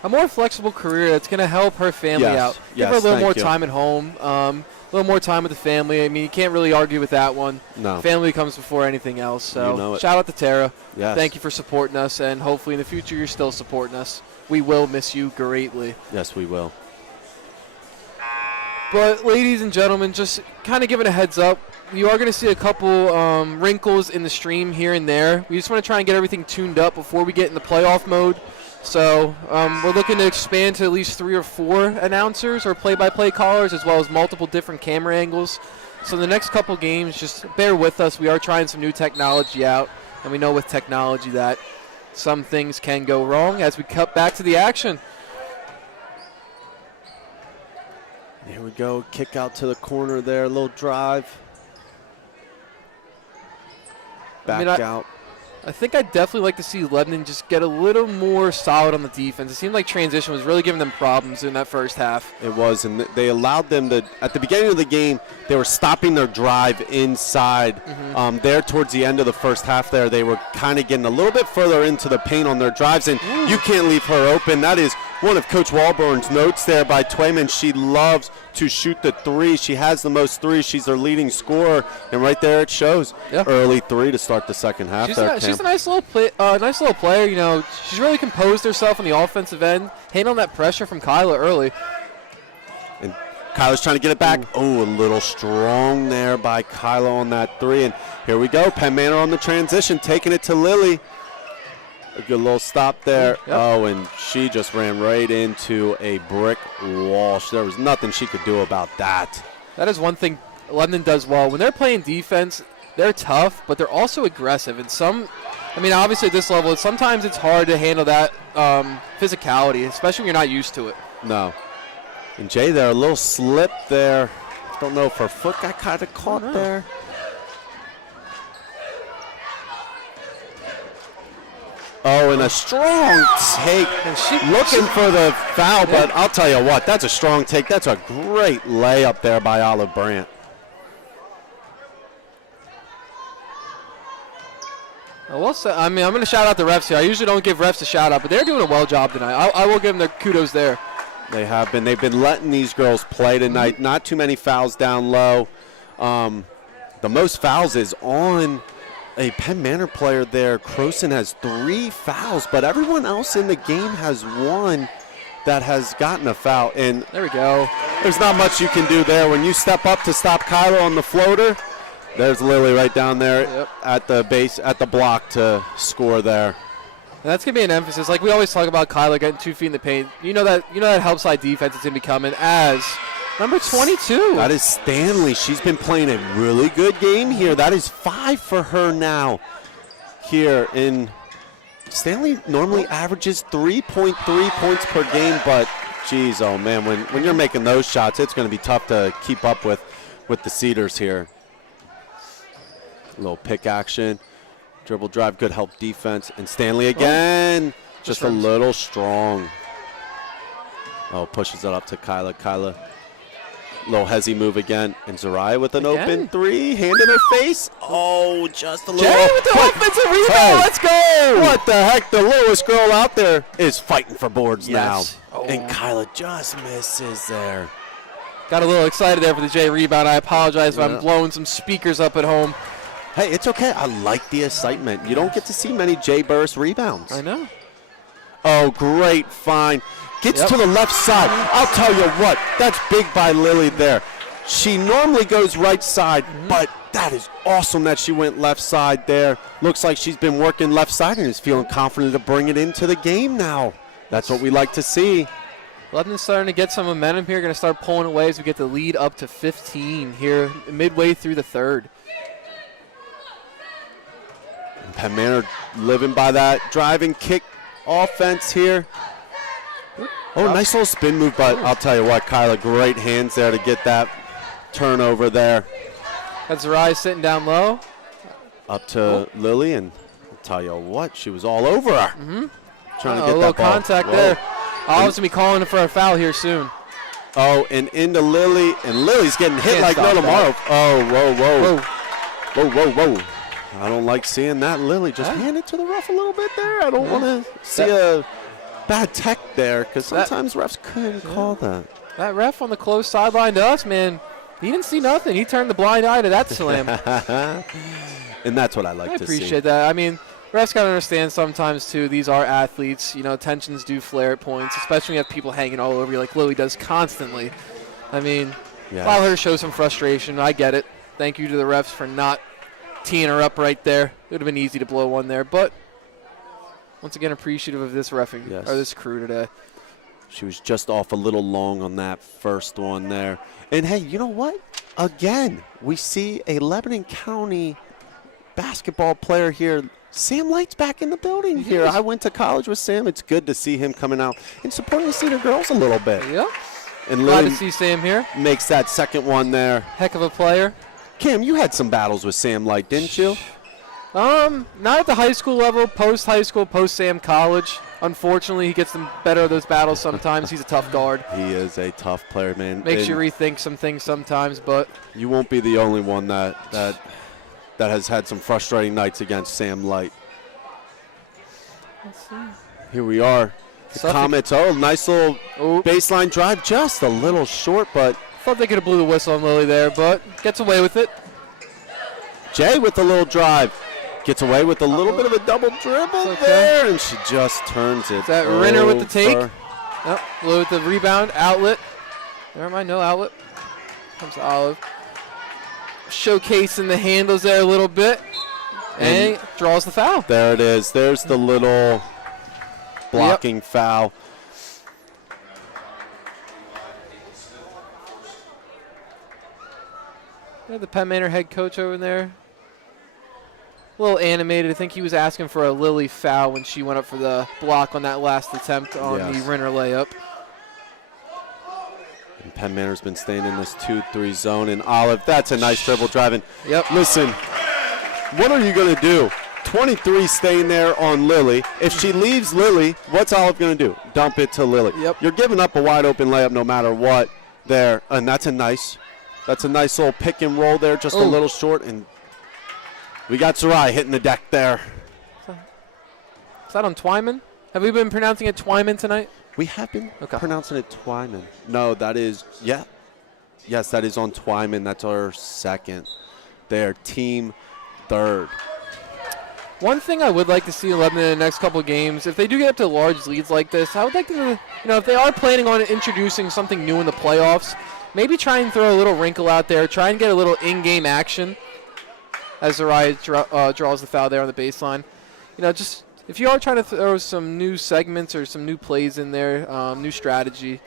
more flexible career that's going to help her family out. Give her a little more time at home, a little more time with the family. I mean, you can't really argue with that one. No. Family comes before anything else. So you know shout out to Tara. Yes. Thank you for supporting us, and hopefully in the future you're still supporting us. We will miss you greatly. Yes, we will. But, ladies and gentlemen, just kind of giving a heads up, you are going to see a couple wrinkles in the stream here and there. We just want to try and get everything tuned up before we get in the playoff mode. So we're looking to expand to at least 3 or 4 announcers or play-by-play callers, as well as multiple different camera angles. So the next couple games, just bear with us. We are trying some new technology out, and we know with technology that some things can go wrong as we cut back to the action. Here we go. Kick out to the corner there. A little drive. Back out. I think I'd definitely like to see Lebanon just get a little more solid on the defense. It seemed like transition was really giving them problems in that first half. It was, and they allowed them to, at the beginning of the game, they were stopping their drive inside. There towards the end of the first half there, they were kind of getting a little bit further into the paint on their drives, and you can't leave her open. That is one of Coach Walborn's notes there by Twayman. She loves to shoot the 3. She has the most 3s. She's their leading scorer, and right there it shows. Yeah. Early 3 to start the second half. She's a nice little player. You know, she's really composed herself on the offensive end, handling that pressure from Kyla early. And Kyla's trying to get it back. Oh, a little strong there by Kyla on that 3. And here we go. Penn Manor on the transition, taking it to Lily. A good little stop there. Yep. Oh, and she just ran right into a brick wall. There was nothing she could do about that. That is one thing Lebanon does well. When they're playing defense, they're tough, but they're also aggressive. And obviously at this level, sometimes it's hard to handle that physicality, especially when you're not used to it. No. And Jay there, a little slip there. Don't know if her foot got kind of caught there. Oh, and a strong take. And she looking for the foul, but I'll tell you what, that's a strong take. That's a great layup there by Olive Brandt. I'm going to shout out the refs here. I usually don't give refs a shout out, but they're doing a well job tonight. I will give them their kudos there. They have been. They've been letting these girls play tonight. Not too many fouls down low. The most fouls is on a Penn Manor player there. Croson has 3 fouls, but everyone else in the game has 1 that has gotten a foul. And there we go. There's not much you can do there. When you step up to stop Kyla on the floater, There's Lily right down there Yep. at the base, at the block to score there. And that's going to be an emphasis. Like we always talk about Kyler getting 2 feet in the paint. You know that help side defense is going to be coming as number 22. That is Stanley. She's been playing a really good game here. That is 5 for her now here. In Stanley normally averages 3.3 points per game, but geez, oh man, when you're making those shots, it's going to be tough to keep up with the Cedars here. A little pick action, dribble drive, good help defense, and Stanley again, just a little strong. Oh, pushes it up to Kyla. Kyla, little hezzy move again, and Zariah with an open 3, hand in her face. Oh, just a little. Jay with the offensive rebound. Let's go. What the heck? The lowest girl out there is fighting for boards Yes. now, and Kyla just misses there. Got a little excited there for the Jay rebound. I apologize if I'm blowing some speakers up at home. Hey, it's okay. I like the excitement. You don't get to see many Jay Burris rebounds. I know. Oh, great find. Gets to the left side. I'll tell you what, that's big by Lily there. She normally goes right side, but that is awesome that she went left side there. Looks like she's been working left side and is feeling confident to bring it into the game now. That's what we like to see. Lebanon's starting to get some momentum here. Going to start pulling away as we get the lead up to 15 here midway through the third. Penn Manor living by that driving kick offense here. Oh, nice little spin move, but I'll tell you what, Kyla, great hands there to get that turnover there. That's Zariah sitting down low. Up to Lily, and I'll tell you what, she was all over her. Trying to get a little that ball. contact there. Olive's going to be calling for a foul here soon. Oh, and into Lily, and Lily's getting hit Can't like no stop tomorrow. Oh, whoa, whoa. Whoa. Whoa, whoa, whoa. I don't like seeing that. Lily just hand it to the ref a little bit there. I don't want to see a bad tech there, because sometimes refs couldn't call that. That ref on the close sideline to us, man, he didn't see nothing. He turned the blind eye to that slam. And that's what I like to see. I appreciate that. I mean, refs got to understand sometimes, too, these are athletes. You know, tensions do flare at points, especially when you have people hanging all over you like Lily does constantly. I mean, allow her to show some frustration. I get it. Thank you to the refs for not teeing her up right there. It would have been easy to blow one there, but once again, appreciative of this reffing, or this crew today. She was just off a little long on that first one there. And hey, you know what? Again, we see a Lebanon County basketball player here. Sam Light's back in the building here. I went to college with Sam. It's good to see him coming out and supporting the Cedar girls a little bit. Yep. And Glad Lily to see Sam here. makes that second one there. Heck of a player. Cam, you had some battles with Sam Light, didn't you? Not at the high school level, post-high school, post-Sam college. Unfortunately, he gets the better of those battles sometimes. He's a tough guard. He is a tough player, man. Makes you rethink some things sometimes, but you won't be the only one that has had some frustrating nights against Sam Light. let's see. Here we are. The Comets, nice little baseline drive, just a little short, but Thought they could have blew the whistle on Lily there, but gets away with it. Jay with the little drive. Gets away with a little bit of a double dribble there, and she just turns it. Is that Renner with the take? over. Yep, Lily with the rebound, outlet. Never mind, no outlet. Comes to Olive. Showcasing the handles there a little bit. And draws the foul. There it is. There's the little blocking foul. The Penn Manor head coach over there. A little animated. I think he was asking for a Lily foul when she went up for the block on that last attempt on the Renner layup. And Penn Manor's been staying in this 2-3 zone. And Olive, that's a nice dribble driving. Yep. Listen, what are you going to do? 23 staying there on Lily. If she leaves Lily, what's Olive going to do? Dump it to Lily. Yep. You're giving up a wide open layup no matter what there. And that's a nice little pick and roll there, just a little short. And we got Sarai hitting the deck there. Is that on Twyman? Have we been pronouncing it Twyman tonight? We have been pronouncing it Twyman. No, that is, yes, that is on Twyman. That's our second. They're team third. One thing I would like to see in Lebanon in the next couple of games, if they do get up to large leads like this, I would like to, if they are planning on introducing something new in the playoffs, maybe try and throw a little wrinkle out there, try and get a little in-game action. as Zariah draws the foul there on the baseline. Just if you are trying to throw some new segments or some new plays in there, new strategy,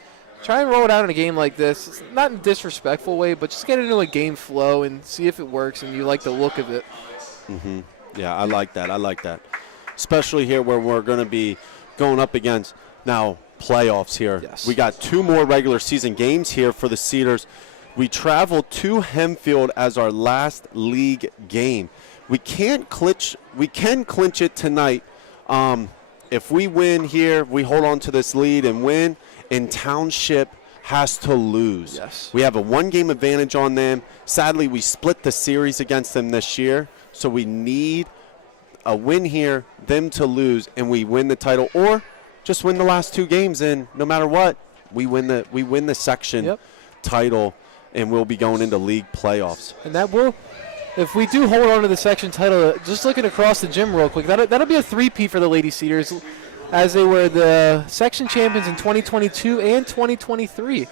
try and roll it out in a game like this. It's not in a disrespectful way, but just get into a game flow and see if it works and you like the look of it. Mm-hmm. Yeah, I like that. Especially here where we're going to be going up against now playoffs here. Yes. We got 2 more regular season games here for the Cedars. We travel to Hempfield as our last league game. We can clinch it tonight. If we win here, we hold on to this lead and win, and Township has to lose. Yes. We have a 1-game advantage on them. Sadly, we split the series against them this year, so we need a win here, them to lose, and we win the title, or just win the last 2 games, and no matter what, we win the section title, and we'll be going into league playoffs. And that will, if we do hold on to the section title, just looking across the gym real quick, that'll be a 3-peat for the Lady Cedars, as they were the section champions in 2022 and 2023.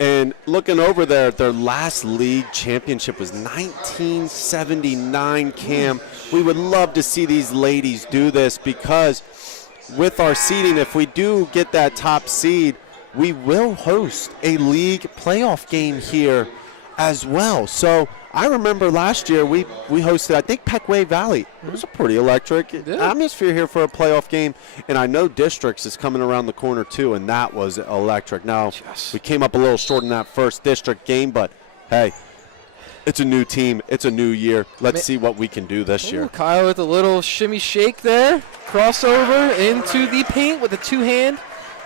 And looking over there, their last league championship was 1979, Cam. We would love to see these ladies do this because with our seeding, if we do get that top seed, we will host a league playoff game here as well. So I remember last year we hosted, I think, Peckway Valley. It was a pretty electric atmosphere here for a playoff game. And I know Districts is coming around the corner too, and that was electric. Now, we came up a little short in that first district game, but hey, it's a new team. It's a new year. Let's see what we can do this year. Kyle with a little shimmy shake there. Crossover into the paint with the 2-hand,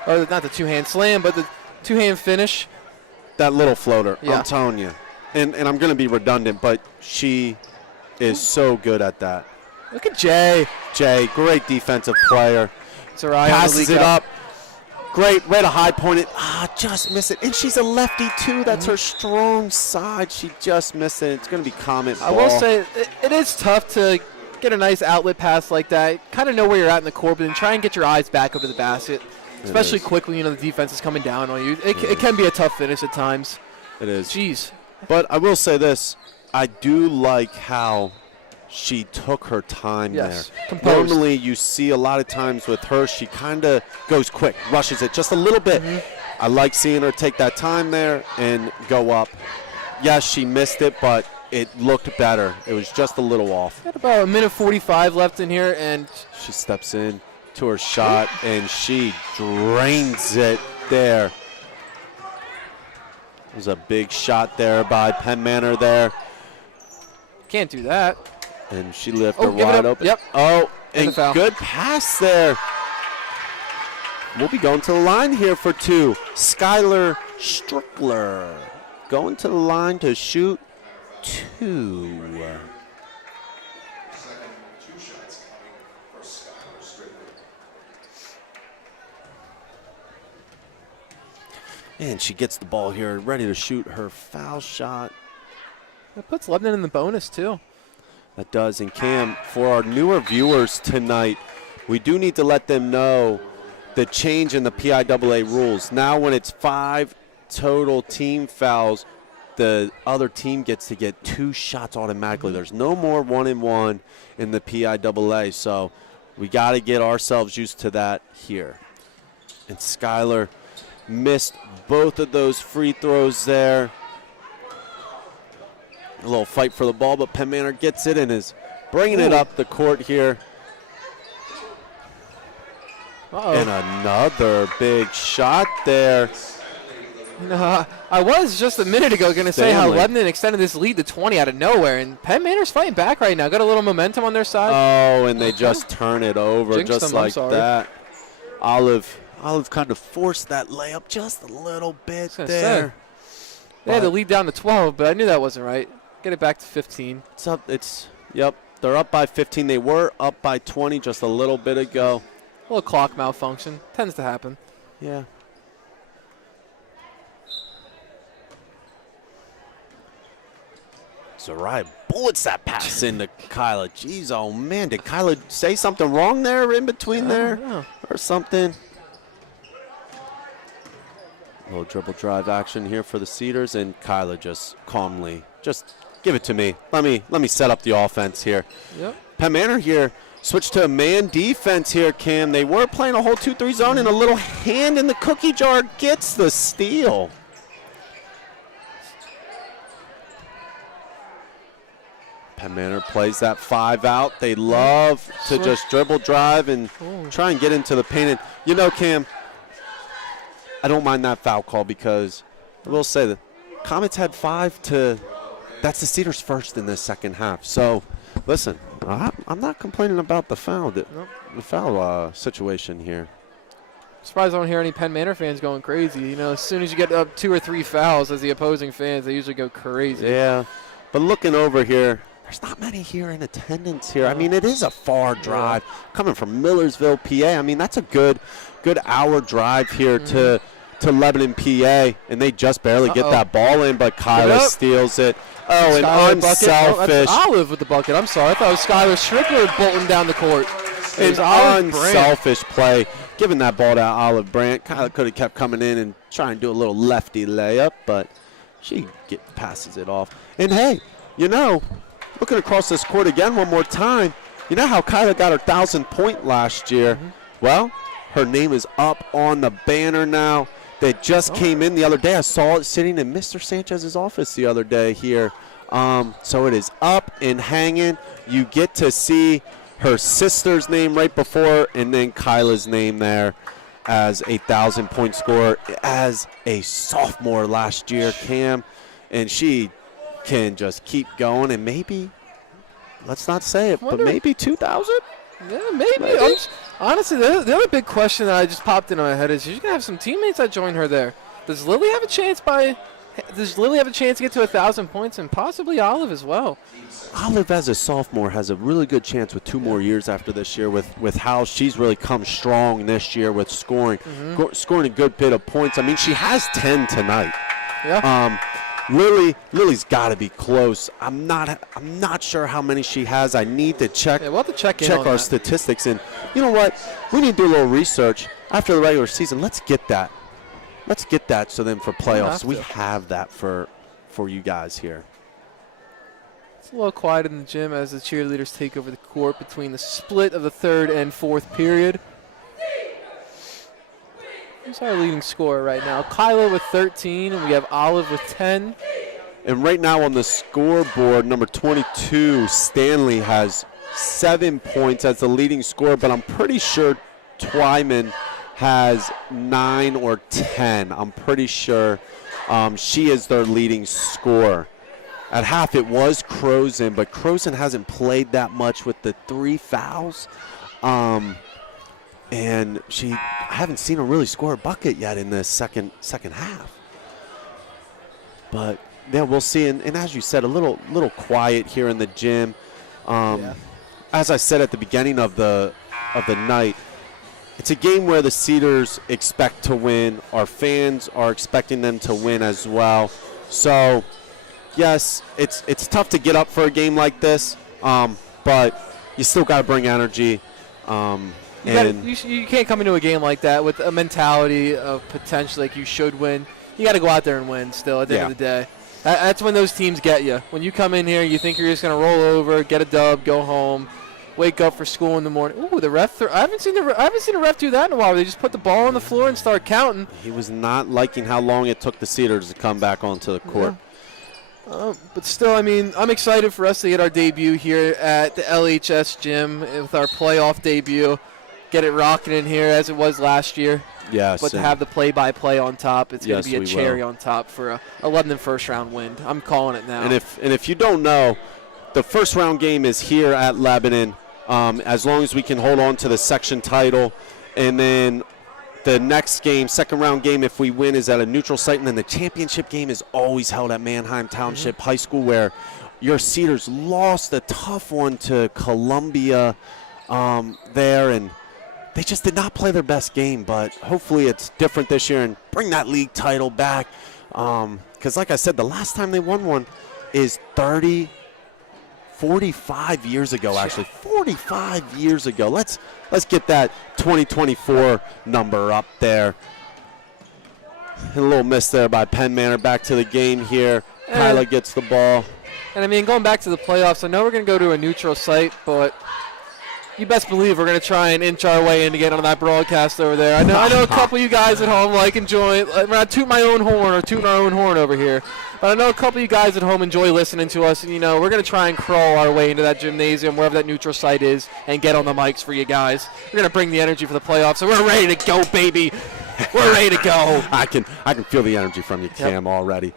or not the 2-hand slam, but the 2-hand finish. That little floater, I'm telling you. And I'm going to be redundant, but she is so good at that. Look at Jay. Jay, great defensive player. Zariah passes it up. Great, way to high point it. Just miss it. And she's a lefty, too. That's her strong side. She just missed it. It's going to be comment ball. I will say it is tough to get a nice outlet pass like that. Kind of know where you're at in the court, but then try and get your eyes back over the basket, especially quickly. The defense is coming down on you. It can be a tough finish at times. It is. Jeez. But I will say this. I do like how she took her time there. Composed. Normally you see a lot of times with her, she kind of goes quick, rushes it just a little bit. I like seeing her take that time there and go up. Yes, she missed it, but it looked better. It was just a little off. Got about 1:45 left in here, and she steps in to her shot, and she drains it there. There's a big shot there by Penn Manor there. Can't do that. And she left her give it wide up. open. Yep. Oh, And and the foul. good pass there. We'll be going to the line here for 2. Skylar Strickler going to the line to shoot 2. And she gets the ball here, ready to shoot her foul shot. That puts Lebanon in the bonus, too. That does. And Cam, for our newer viewers tonight, we do need to let them know the change in the PIAA rules. Now when it's 5 total team fouls, the other team gets to get 2 shots automatically. There's no more 1-and-1 in the PIAA, so we got to get ourselves used to that here. And Skylar missed both of those free throws there. A little fight for the ball, but Penn Manor gets it and is bringing it up the court here. And another big shot there. I was just a minute ago going to say how Lebanon extended this lead to 20 out of nowhere, and Penn Manor's fighting back right now. Got a little momentum on their side. Oh, and they just turn it over Jinxed just them, like that. Olive kind of forced that layup just a little bit there. They had the lead down to 12, but I knew that wasn't right. Get it back to 15. It's up. Yep. They're up by 15. They were up by 20 just a little bit ago. A little clock malfunction. Tends to happen. Yeah. Zariah bullets that pass into Kyla. Jeez, oh man, did Kyla say something wrong there in between there or something? A little dribble drive action here for the Cedars, and Kyla just calmly just Give it to me. Let me set up the offense here. Yep. Penn Manor here switched to a man defense here, Cam. They were playing a whole 2-3 zone, and a little hand in the cookie jar gets the steal. Penn Manor plays that 5 out. They love to just dribble, drive, and try and get into the paint. And, you know, Cam, I don't mind that foul call because I will say that Comets had 5 to – that's the Cedars first in this second half. So, listen, I'm not complaining about the foul, situation here. Surprised I don't hear any Penn Manor fans going crazy. You know, as soon as you get up 2 or 3 fouls as the opposing fans, they usually go crazy. Yeah, but looking over here, there's not many here in attendance here. I mean, it is a far drive coming from Millersville, PA. I mean, that's a good hour drive here to Lebanon, PA, and they just barely get that ball in, but Kyla steals it. Oh, an unselfish. Oh, Olive with the bucket. I'm sorry. I thought it was Skylar Strickler bolting down the court. An unselfish play. Giving that ball to Olive Brandt. Kyla could have kept coming in and trying to do a little lefty layup, but she passes it off. And, hey, you know, looking across this court again one more time, you know how Kyla got her 1,000-point last year? Well, her name is up on the banner now. They just came in the other day. I saw it sitting in Mr. Sanchez's office the other day here. So it is up and hanging. You get to see her sister's name right before, and then Kyla's name there as a 1,000-point scorer as a sophomore last year, Cam. And she can just keep going, and maybe, let's not say it, but maybe 2,000? Yeah, maybe. Honestly, the other big question that I just popped into my head is she's gonna have some teammates that join her there. Does Lily have a chance to get to 1,000 points, and possibly Olive as well? Olive, as a sophomore, has a really good chance with 2 more years after this year with how she's really come strong this year with scoring a good bit of points. I mean, she has 10 tonight. Yeah. Lily's got to be close. I'm not sure how many she has. I need to check. Yeah, we'll have to check our statistics. And you know what? We need to do a little research after the regular season. Let's get that. So then for playoffs, we have that for you guys here. It's a little quiet in the gym as the cheerleaders take over the court between the split of the 3rd and 4th period. Who's our leading scorer right now? Kyla with 13, and we have Olive with 10. And right now on the scoreboard, number 22, Stanley, has 7 points as the leading scorer, but I'm pretty sure Twyman has 9 or 10. I'm pretty sure she is their leading scorer. At half, it was Crozen, but Crozen hasn't played that much with the 3 fouls. And I haven't seen her really score a bucket yet in the second half. But yeah, we'll see. And as you said, a little quiet here in the gym. As I said at the beginning of the night, it's a game where the Cedars expect to win. Our fans are expecting them to win as well. So yes, it's tough to get up for a game like this, but you still got to bring energy. You can't come into a game like that with a mentality of potential like you should win. You got to go out there and win still at the end of the day. That's when those teams get you. When you come in here, you think you're just going to roll over, get a dub, go home, wake up for school in the morning. Ooh, the ref! I haven't seen a ref do that in a while. They just put the ball on the floor and start counting. He was not liking how long it took the Cedars to come back onto the court. But still, I mean, I'm excited for us to get our debut here at the LHS gym with our playoff debut. Get it rocking in here as it was last year. Yes. But to have the play-by-play on top, it's going to be a cherry on top for a Lebanon first-round win. I'm calling it now. And if you don't know, the first-round game is here at Lebanon. As long as we can hold on to the section title, and then the next game, second-round game, if we win, is at a neutral site, and then the championship game is always held at Manheim Township High School, where your Cedars lost a tough one to Columbia there, and they just did not play their best game, but hopefully it's different this year and bring that league title back. Because like I said, the last time they won one is 45 years ago, actually. 45 years ago. Let's get that 2024 number up there. And a little miss there by Penn Manor. Back to the game here. Kyla gets the ball. And, I mean, going back to the playoffs, I know we're going to go to a neutral site, but you best believe we're going to try and inch our way in to get on that broadcast over there. I know a couple of you guys at home enjoy. I'm not tooting my own horn or tooting our own horn over here, but I know a couple of you guys at home enjoy listening to us. And, we're going to try and crawl our way into that gymnasium, wherever that neutral site is, and get on the mics for you guys. We're going to bring the energy for the playoffs, so we're ready to go, baby. We're ready to go. I can feel the energy from you, Cam, already.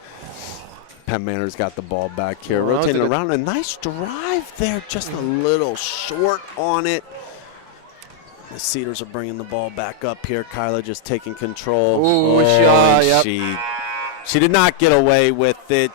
Penn Manor's got the ball back here, rotating around. A nice drive there, just a little short on it. The Cedars are bringing the ball back up here. Kyla just taking control. She did not get away with it.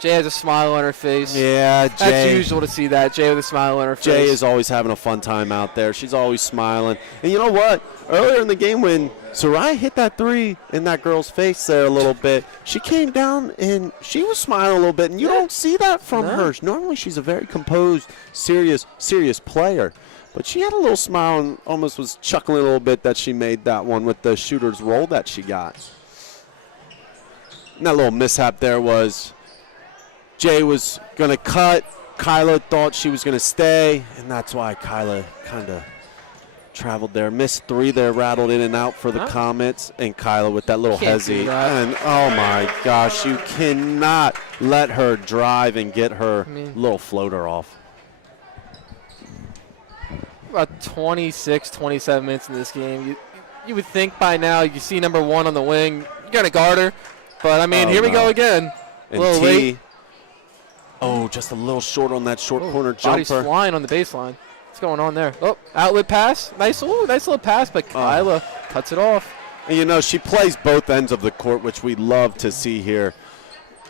Jay has a smile on her face. Yeah, Jay. That's usual to see that. Jay with a smile on her face. Jay is always having a fun time out there. She's always smiling. And you know what? Earlier in the game when Sarai hit that three in that girl's face there a little bit, she came down and she was smiling a little bit. And you don't see that from her. Normally she's a very composed, serious player. But she had a little smile and almost was chuckling a little bit that she made that one with the shooter's roll that she got. And that little mishap there was Jay was going to cut. Kyla thought she was going to stay, and that's why Kyla kind of traveled there. Missed three there, rattled in and out for the Comets, and Kyla with that little hezzy. And, oh, my gosh, you cannot let her drive and get her little floater off. About 26, 27 minutes in this game. You would think by now you see number one on the wing. You got to guard her. But, I mean, here we go again. A little late. Oh, just a little short on that short corner jumper. Body's flying on the baseline. What's going on there? Oh, outlet pass. Nice little pass, but Kyla cuts it off. And, she plays both ends of the court, which we love to see here.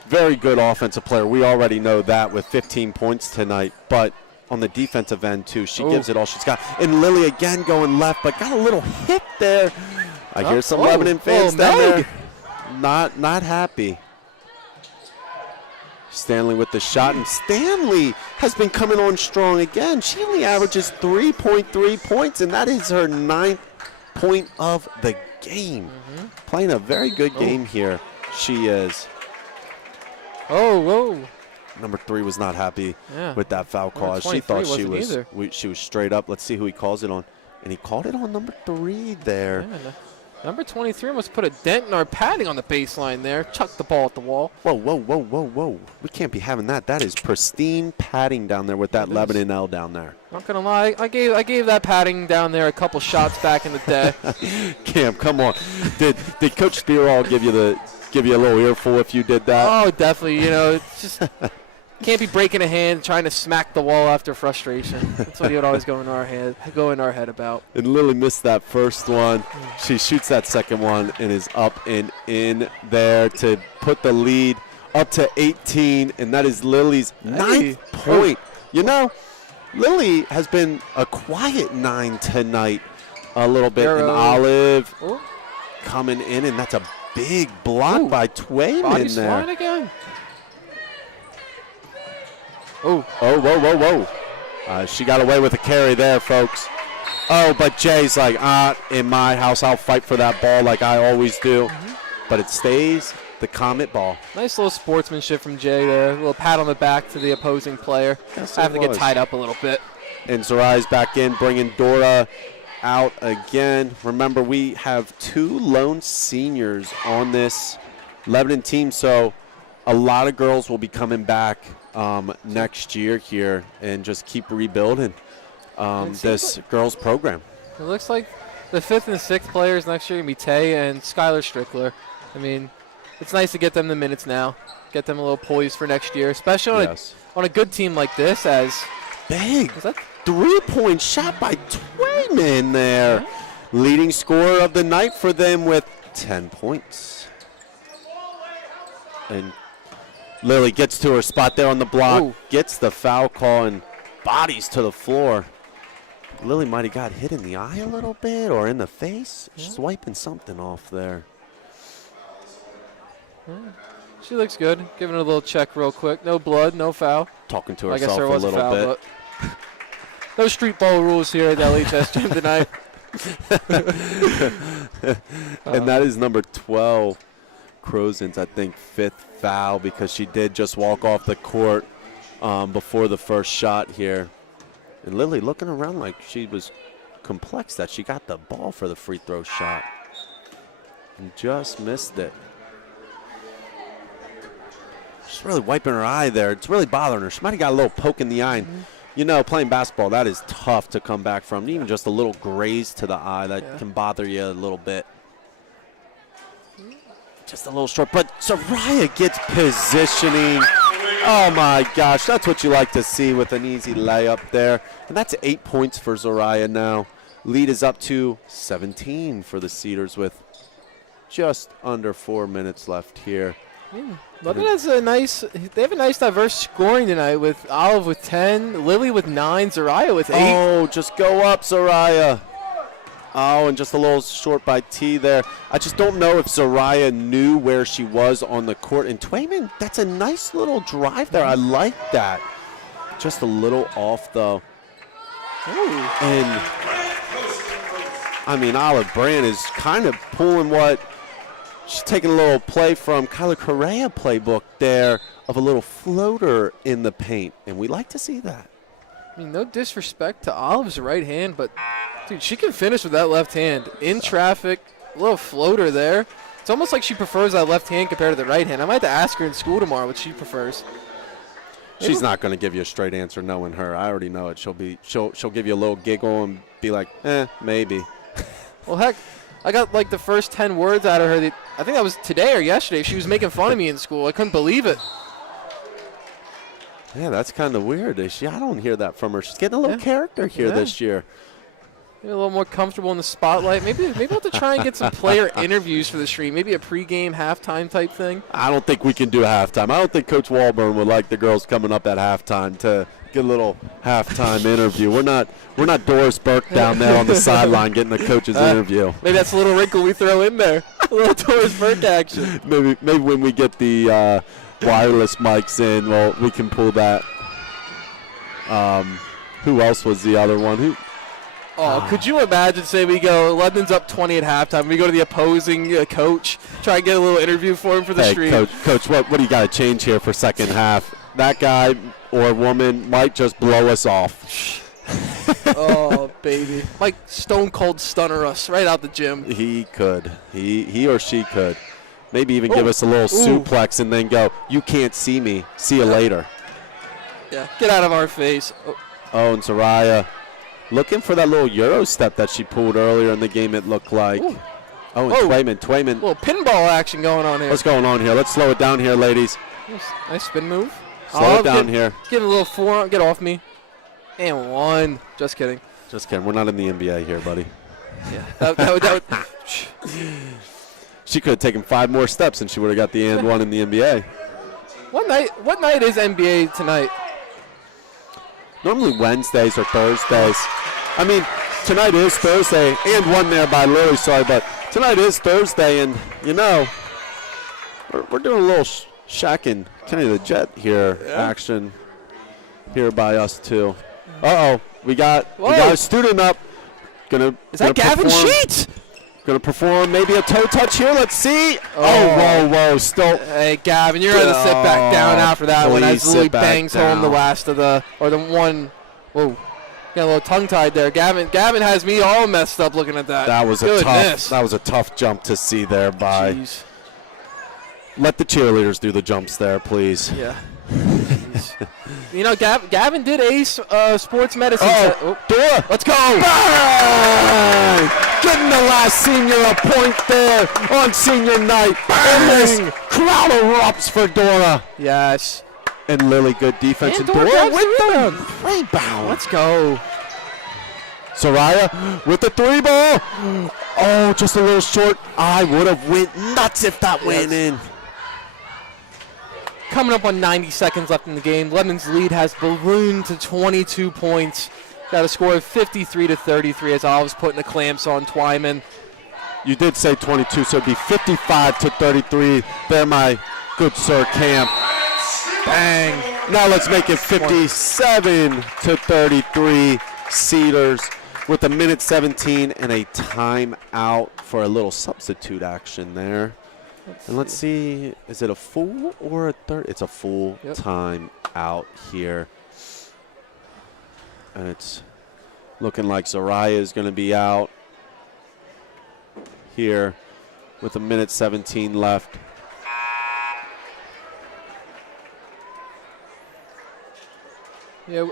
Very good offensive player. We already know that with 15 points tonight. But on the defensive end, too, she gives it all she's got. And Lily again going left, but got a little hit there. I hear some Lebanon fans down there not happy. Stanley with the shot, and Stanley has been coming on strong again. She only averages 3.3 points, and that is her 9th point of the game. Playing a very good game here. She is. Number 3 was not happy with that foul call. She thought she was straight up. Let's see who he calls it on. And he called it on number 3 there. Yeah, number 23 almost put a dent in our padding on the baseline there. Chucked the ball at the wall. Whoa. We can't be having that. That is pristine padding down there with that Lebanon L down there. Not going to lie. I gave that padding down there a couple shots back in the day. Cam, come on. Did Coach Spearall give you a little earful if you did that? Oh, definitely. It's just can't be breaking a hand trying to smack the wall after frustration. That's what he would always go in our head about. And Lily missed that first one. She shoots that second one and is up and in there to put the lead up to 18, and that is Lily's 9th point. Lily has been a quiet 9 tonight a little bit. And Olive coming in, and that's a big block by Twayman Body's there. flying again. Whoa. She got away with a carry there, folks. But Jay's like, in my house, I'll fight for that ball like I always do. But it stays the Comet ball. Nice little sportsmanship from Jay there. A little pat on the back to the opposing player. Yes, Having to get tied up a little bit. And Zarai's back in, bringing Dora out again. Remember, we have 2 lone seniors on this Lebanon team, so a lot of girls will be coming back next year here and just keep rebuilding this girls program. It looks like the 5th and 6th players next year are going to be Tay and Skylar Strickler. I mean, it's nice to get them the minutes now, get them a little poised for next year, especially on a good team like this. Big 3-point shot by Twayman there. Leading scorer of the night for them with 10 points. And Lily gets to her spot there on the block, gets the foul call, and bodies to the floor. Lily might have got hit in the eye a little bit or in the face. She's wiping something off there. She looks good. Giving it a little check real quick. No blood, no foul. Talking to I guess herself there was a little foul, bit. But no street ball rules here at the LHS gym tonight. And that is number 12 Crozen's, I think, 5th foul because she did just walk off the court before the first shot here. And Lily looking around like she was complex that she got the ball for the free throw shot and just missed it. She's really wiping her eye there. It's really bothering her. She might have got a little poke in the eye. And, you know, playing basketball, that is tough to come back from. Even just a little graze to the eye that can bother you a little bit. Just a little short, but Soraya gets positioning. Oh my gosh, that's what you like to see with an easy layup there. And that's 8 points for Soraya now. Lead is up to 17 for the Cedars with just under 4 minutes left here. Lebanon has they have a nice diverse scoring tonight with Olive with 10, Lily with 9, Soraya with 8. Oh, just go up, Soraya. Oh, and just a little short by T there. I just don't know if Soraya knew where she was on the court. And Twayman, that's a nice little drive there. I like that. Just a little off, though. Ooh. And, I mean, Olive Brand is kind of pulling what she's taking a little play from Kyla Correa playbook there of a little floater in the paint. And we like to see that. I mean, no disrespect to Olive's right hand, but, dude, she can finish with that left hand. In traffic, a little floater there. It's almost like she prefers that left hand compared to the right hand. I might have to ask her in school tomorrow what she prefers. She's not going to give you a straight answer knowing her. I already know it. She'll give you a little giggle and be like, maybe. Well, heck, I got like the first 10 words out of her. I think that was today or yesterday. She was making fun of me in school. I couldn't believe it. Yeah, that's kind of weird. I don't hear that from her. She's getting a little character here this year. Maybe a little more comfortable in the spotlight. Maybe we'll have to try and get some player interviews for the stream. Maybe a pregame, halftime type thing. I don't think we can do halftime. I don't think Coach Walburn would like the girls coming up at halftime to get a little halftime interview. We're not Doris Burke down there on the sideline getting the coach's interview. Maybe that's a little wrinkle we throw in there. A little Doris Burke action. Maybe when we get the wireless mics in, well, we can pull that. Who else was the other one? Could you imagine, say we go, Lebanon's up 20 at halftime, we go to the opposing coach, try and get a little interview for him for the stream. Coach, what do you got to change here for second half? That guy or woman might just blow us off. Oh, baby. Might stone cold stunner us right out the gym. He could. He or she could. Maybe even give us a little suplex and then go, you can't see me. See you later. Yeah, get out of our face. Oh, and Soraya looking for that little Euro step that she pulled earlier in the game, it looked like. Ooh. Oh, and Twayman. A little pinball action going on here. What's going on here? Let's slow it down here, ladies. Nice spin move. Slow it down here. Give a little forearm. Get off me. And one. Just kidding. Just kidding. We're not in the NBA here, buddy. Yeah. That would She could have taken 5 more steps and she would have got the and one in the NBA. What night is NBA tonight? Normally Wednesdays or Thursdays. I mean, tonight is Thursday, and one there by Lily, sorry, but tonight is Thursday, and, you know, we're doing a little Shaq and Kenny the Jet here action here by us, too. Uh-oh, we got a student up. Is that Gavin Sheets? Going to perform maybe a toe touch here. Let's see. Oh, whoa. Still. Hey, Gavin, you're going to sit back down after that one as Lily bangs home the last of the one. Whoa. Got a little tongue-tied there. Gavin has me all messed up looking at that. That was a tough jump to see there by. Jeez. Let the cheerleaders do the jumps there, please. Yeah. You know, Gavin did ace sports medicine. Dora, let's go! Bang! Getting the last senior a point there on senior night. And this crowd erupts for Dora. Yes. And Lily, good defense. And Dora with the rebound. Let's go. Soraya with the 3 ball. Oh, just a little short. I would have went nuts if that went in. Coming up on 90 seconds left in the game. Lebanon's lead has ballooned to 22 points. Got a score of 53-33 as Olive's putting the clamps on Twyman. You did say 22, so it'd be 55-33. There, my good Sir Camp. Bang. Now let's make it 57-33. Cedars with a minute 17 and a timeout for a little substitute action there. And let's see, is it a full or a third? It's a full time out here. And it's looking like Zariah is going to be out here with 1:17 left. Yeah,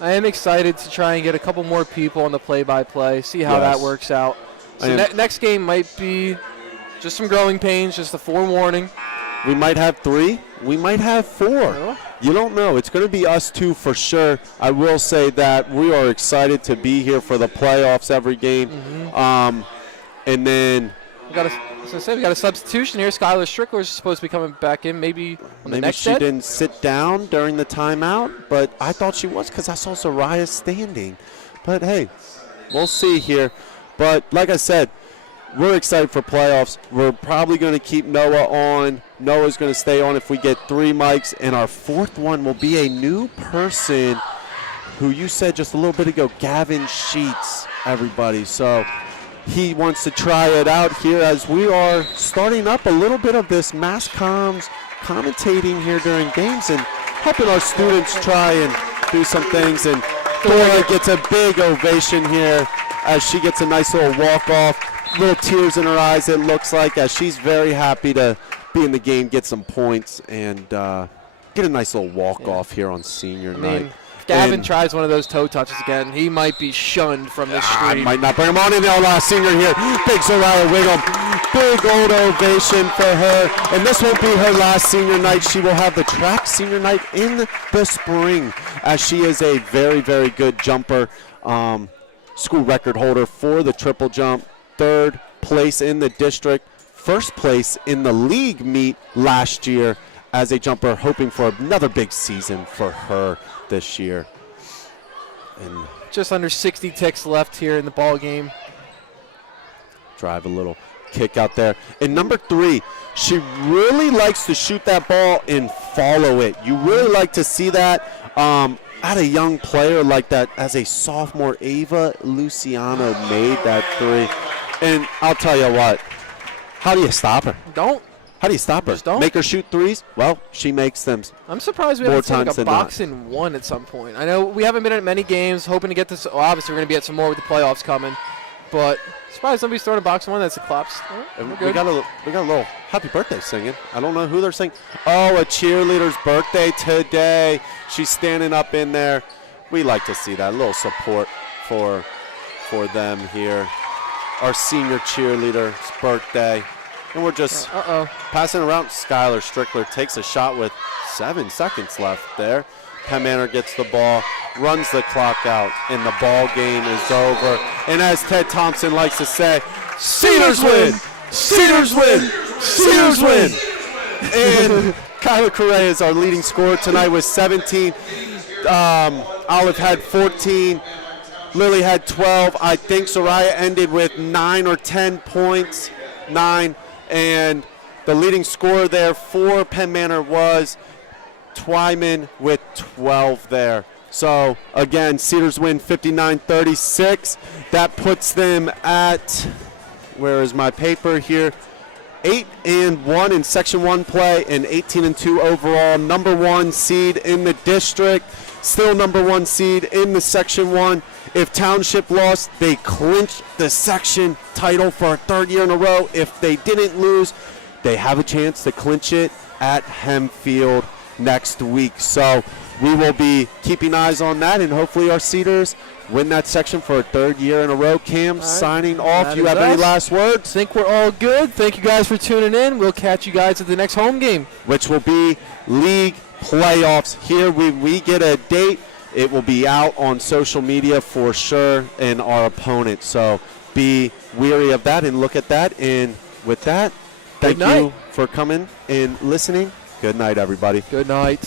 I am excited to try and get a couple more people on the play-by-play, see how that works out. So next game might be just some growing pains, just a forewarning. We might have 3. We might have 4. You don't know. It's going to be us 2 for sure. I will say that we are excited to be here for the playoffs every game. And then we got a substitution here. Skylar Strickler is supposed to be coming back in maybe on the next she didn't sit down during the timeout, but I thought she was because I saw Zariah standing. But, hey, we'll see here. But, like I said, we're excited for playoffs. We're probably going to keep Noah on. Noah's going to stay on if we get 3 mics. And our 4th one will be a new person who you said just a little bit ago, Gavin Sheets, everybody. So he wants to try it out here as we are starting up a little bit of this mass comms commentating here during games and helping our students try and do some things. And Dora gets a big ovation here as she gets a nice little walk-off. Little tears in her eyes, it looks like, as she's very happy to be in the game, get some points, and get a nice little walk-off here on senior night. If Gavin tries one of those toe touches again, he might be shunned from this stream. Might not bring him on in the senior here. Big Zariah Wiggum. Big old ovation for her. And this won't be her last senior night. She will have the track senior night in the spring, as she is a very, very good jumper. School record holder for the triple jump. 3rd place in the district, 1st place in the league meet last year as a jumper, hoping for another big season for her this year. And just under 60 ticks left here in the ball game. Drive a little kick out there. And number 3, she really likes to shoot that ball and follow it. You really like to see that. At a young player like that, as a sophomore, Ava Luciano made that 3. And I'll tell you what, how do you stop her? Don't. How do you stop her? Just don't. Make her shoot 3s? Well, she makes them. I'm surprised we more haven't seen times like a than not. boxing 1 at some point. I know we haven't been at many games, hoping to get this. Well, obviously, we're going to be at some more with the playoffs coming. But surprised somebody's throwing a boxing 1 that's a collapse. We got a little happy birthday singing. I don't know who they're singing. Oh, a cheerleader's birthday today. She's standing up in there. We like to see that. A little support for them here. Our senior cheerleader's birthday. And we're just passing around. Skylar Strickler takes a shot with 7 seconds left there. Penn Manor gets the ball, runs the clock out, and the ball game is over. And as Ted Thompson likes to say, Cedars win! Cedars win! Cedars win! And Kyla Correa is our leading scorer tonight with 17. Olive had 14. Lily had 12. I think Zariah ended with 9 or 10 points. 9. And the leading scorer there for Penn Manor was Twyman with 12 there. So, again, Cedars win 59-36. That puts them at, where is my paper here? 8-1 in Section 1 play and 18-2 overall. Number 1 seed in the district. Still number 1 seed in the Section 1. If Township lost, they clinched the section title for a 3rd year in a row. If they didn't lose, they have a chance to clinch it at Hempfield next week. So we will be keeping eyes on that, and hopefully our Cedars win that section for a 3rd year in a row. Cam, signing off. You have any last words? I think we're all good. Thank you guys for tuning in. We'll catch you guys at the next home game, which will be league playoffs. Here we get a date. It will be out on social media for sure, and our opponent. So be wary of that and look at that. And with that, thank you for coming and listening. Good night, everybody. Good night.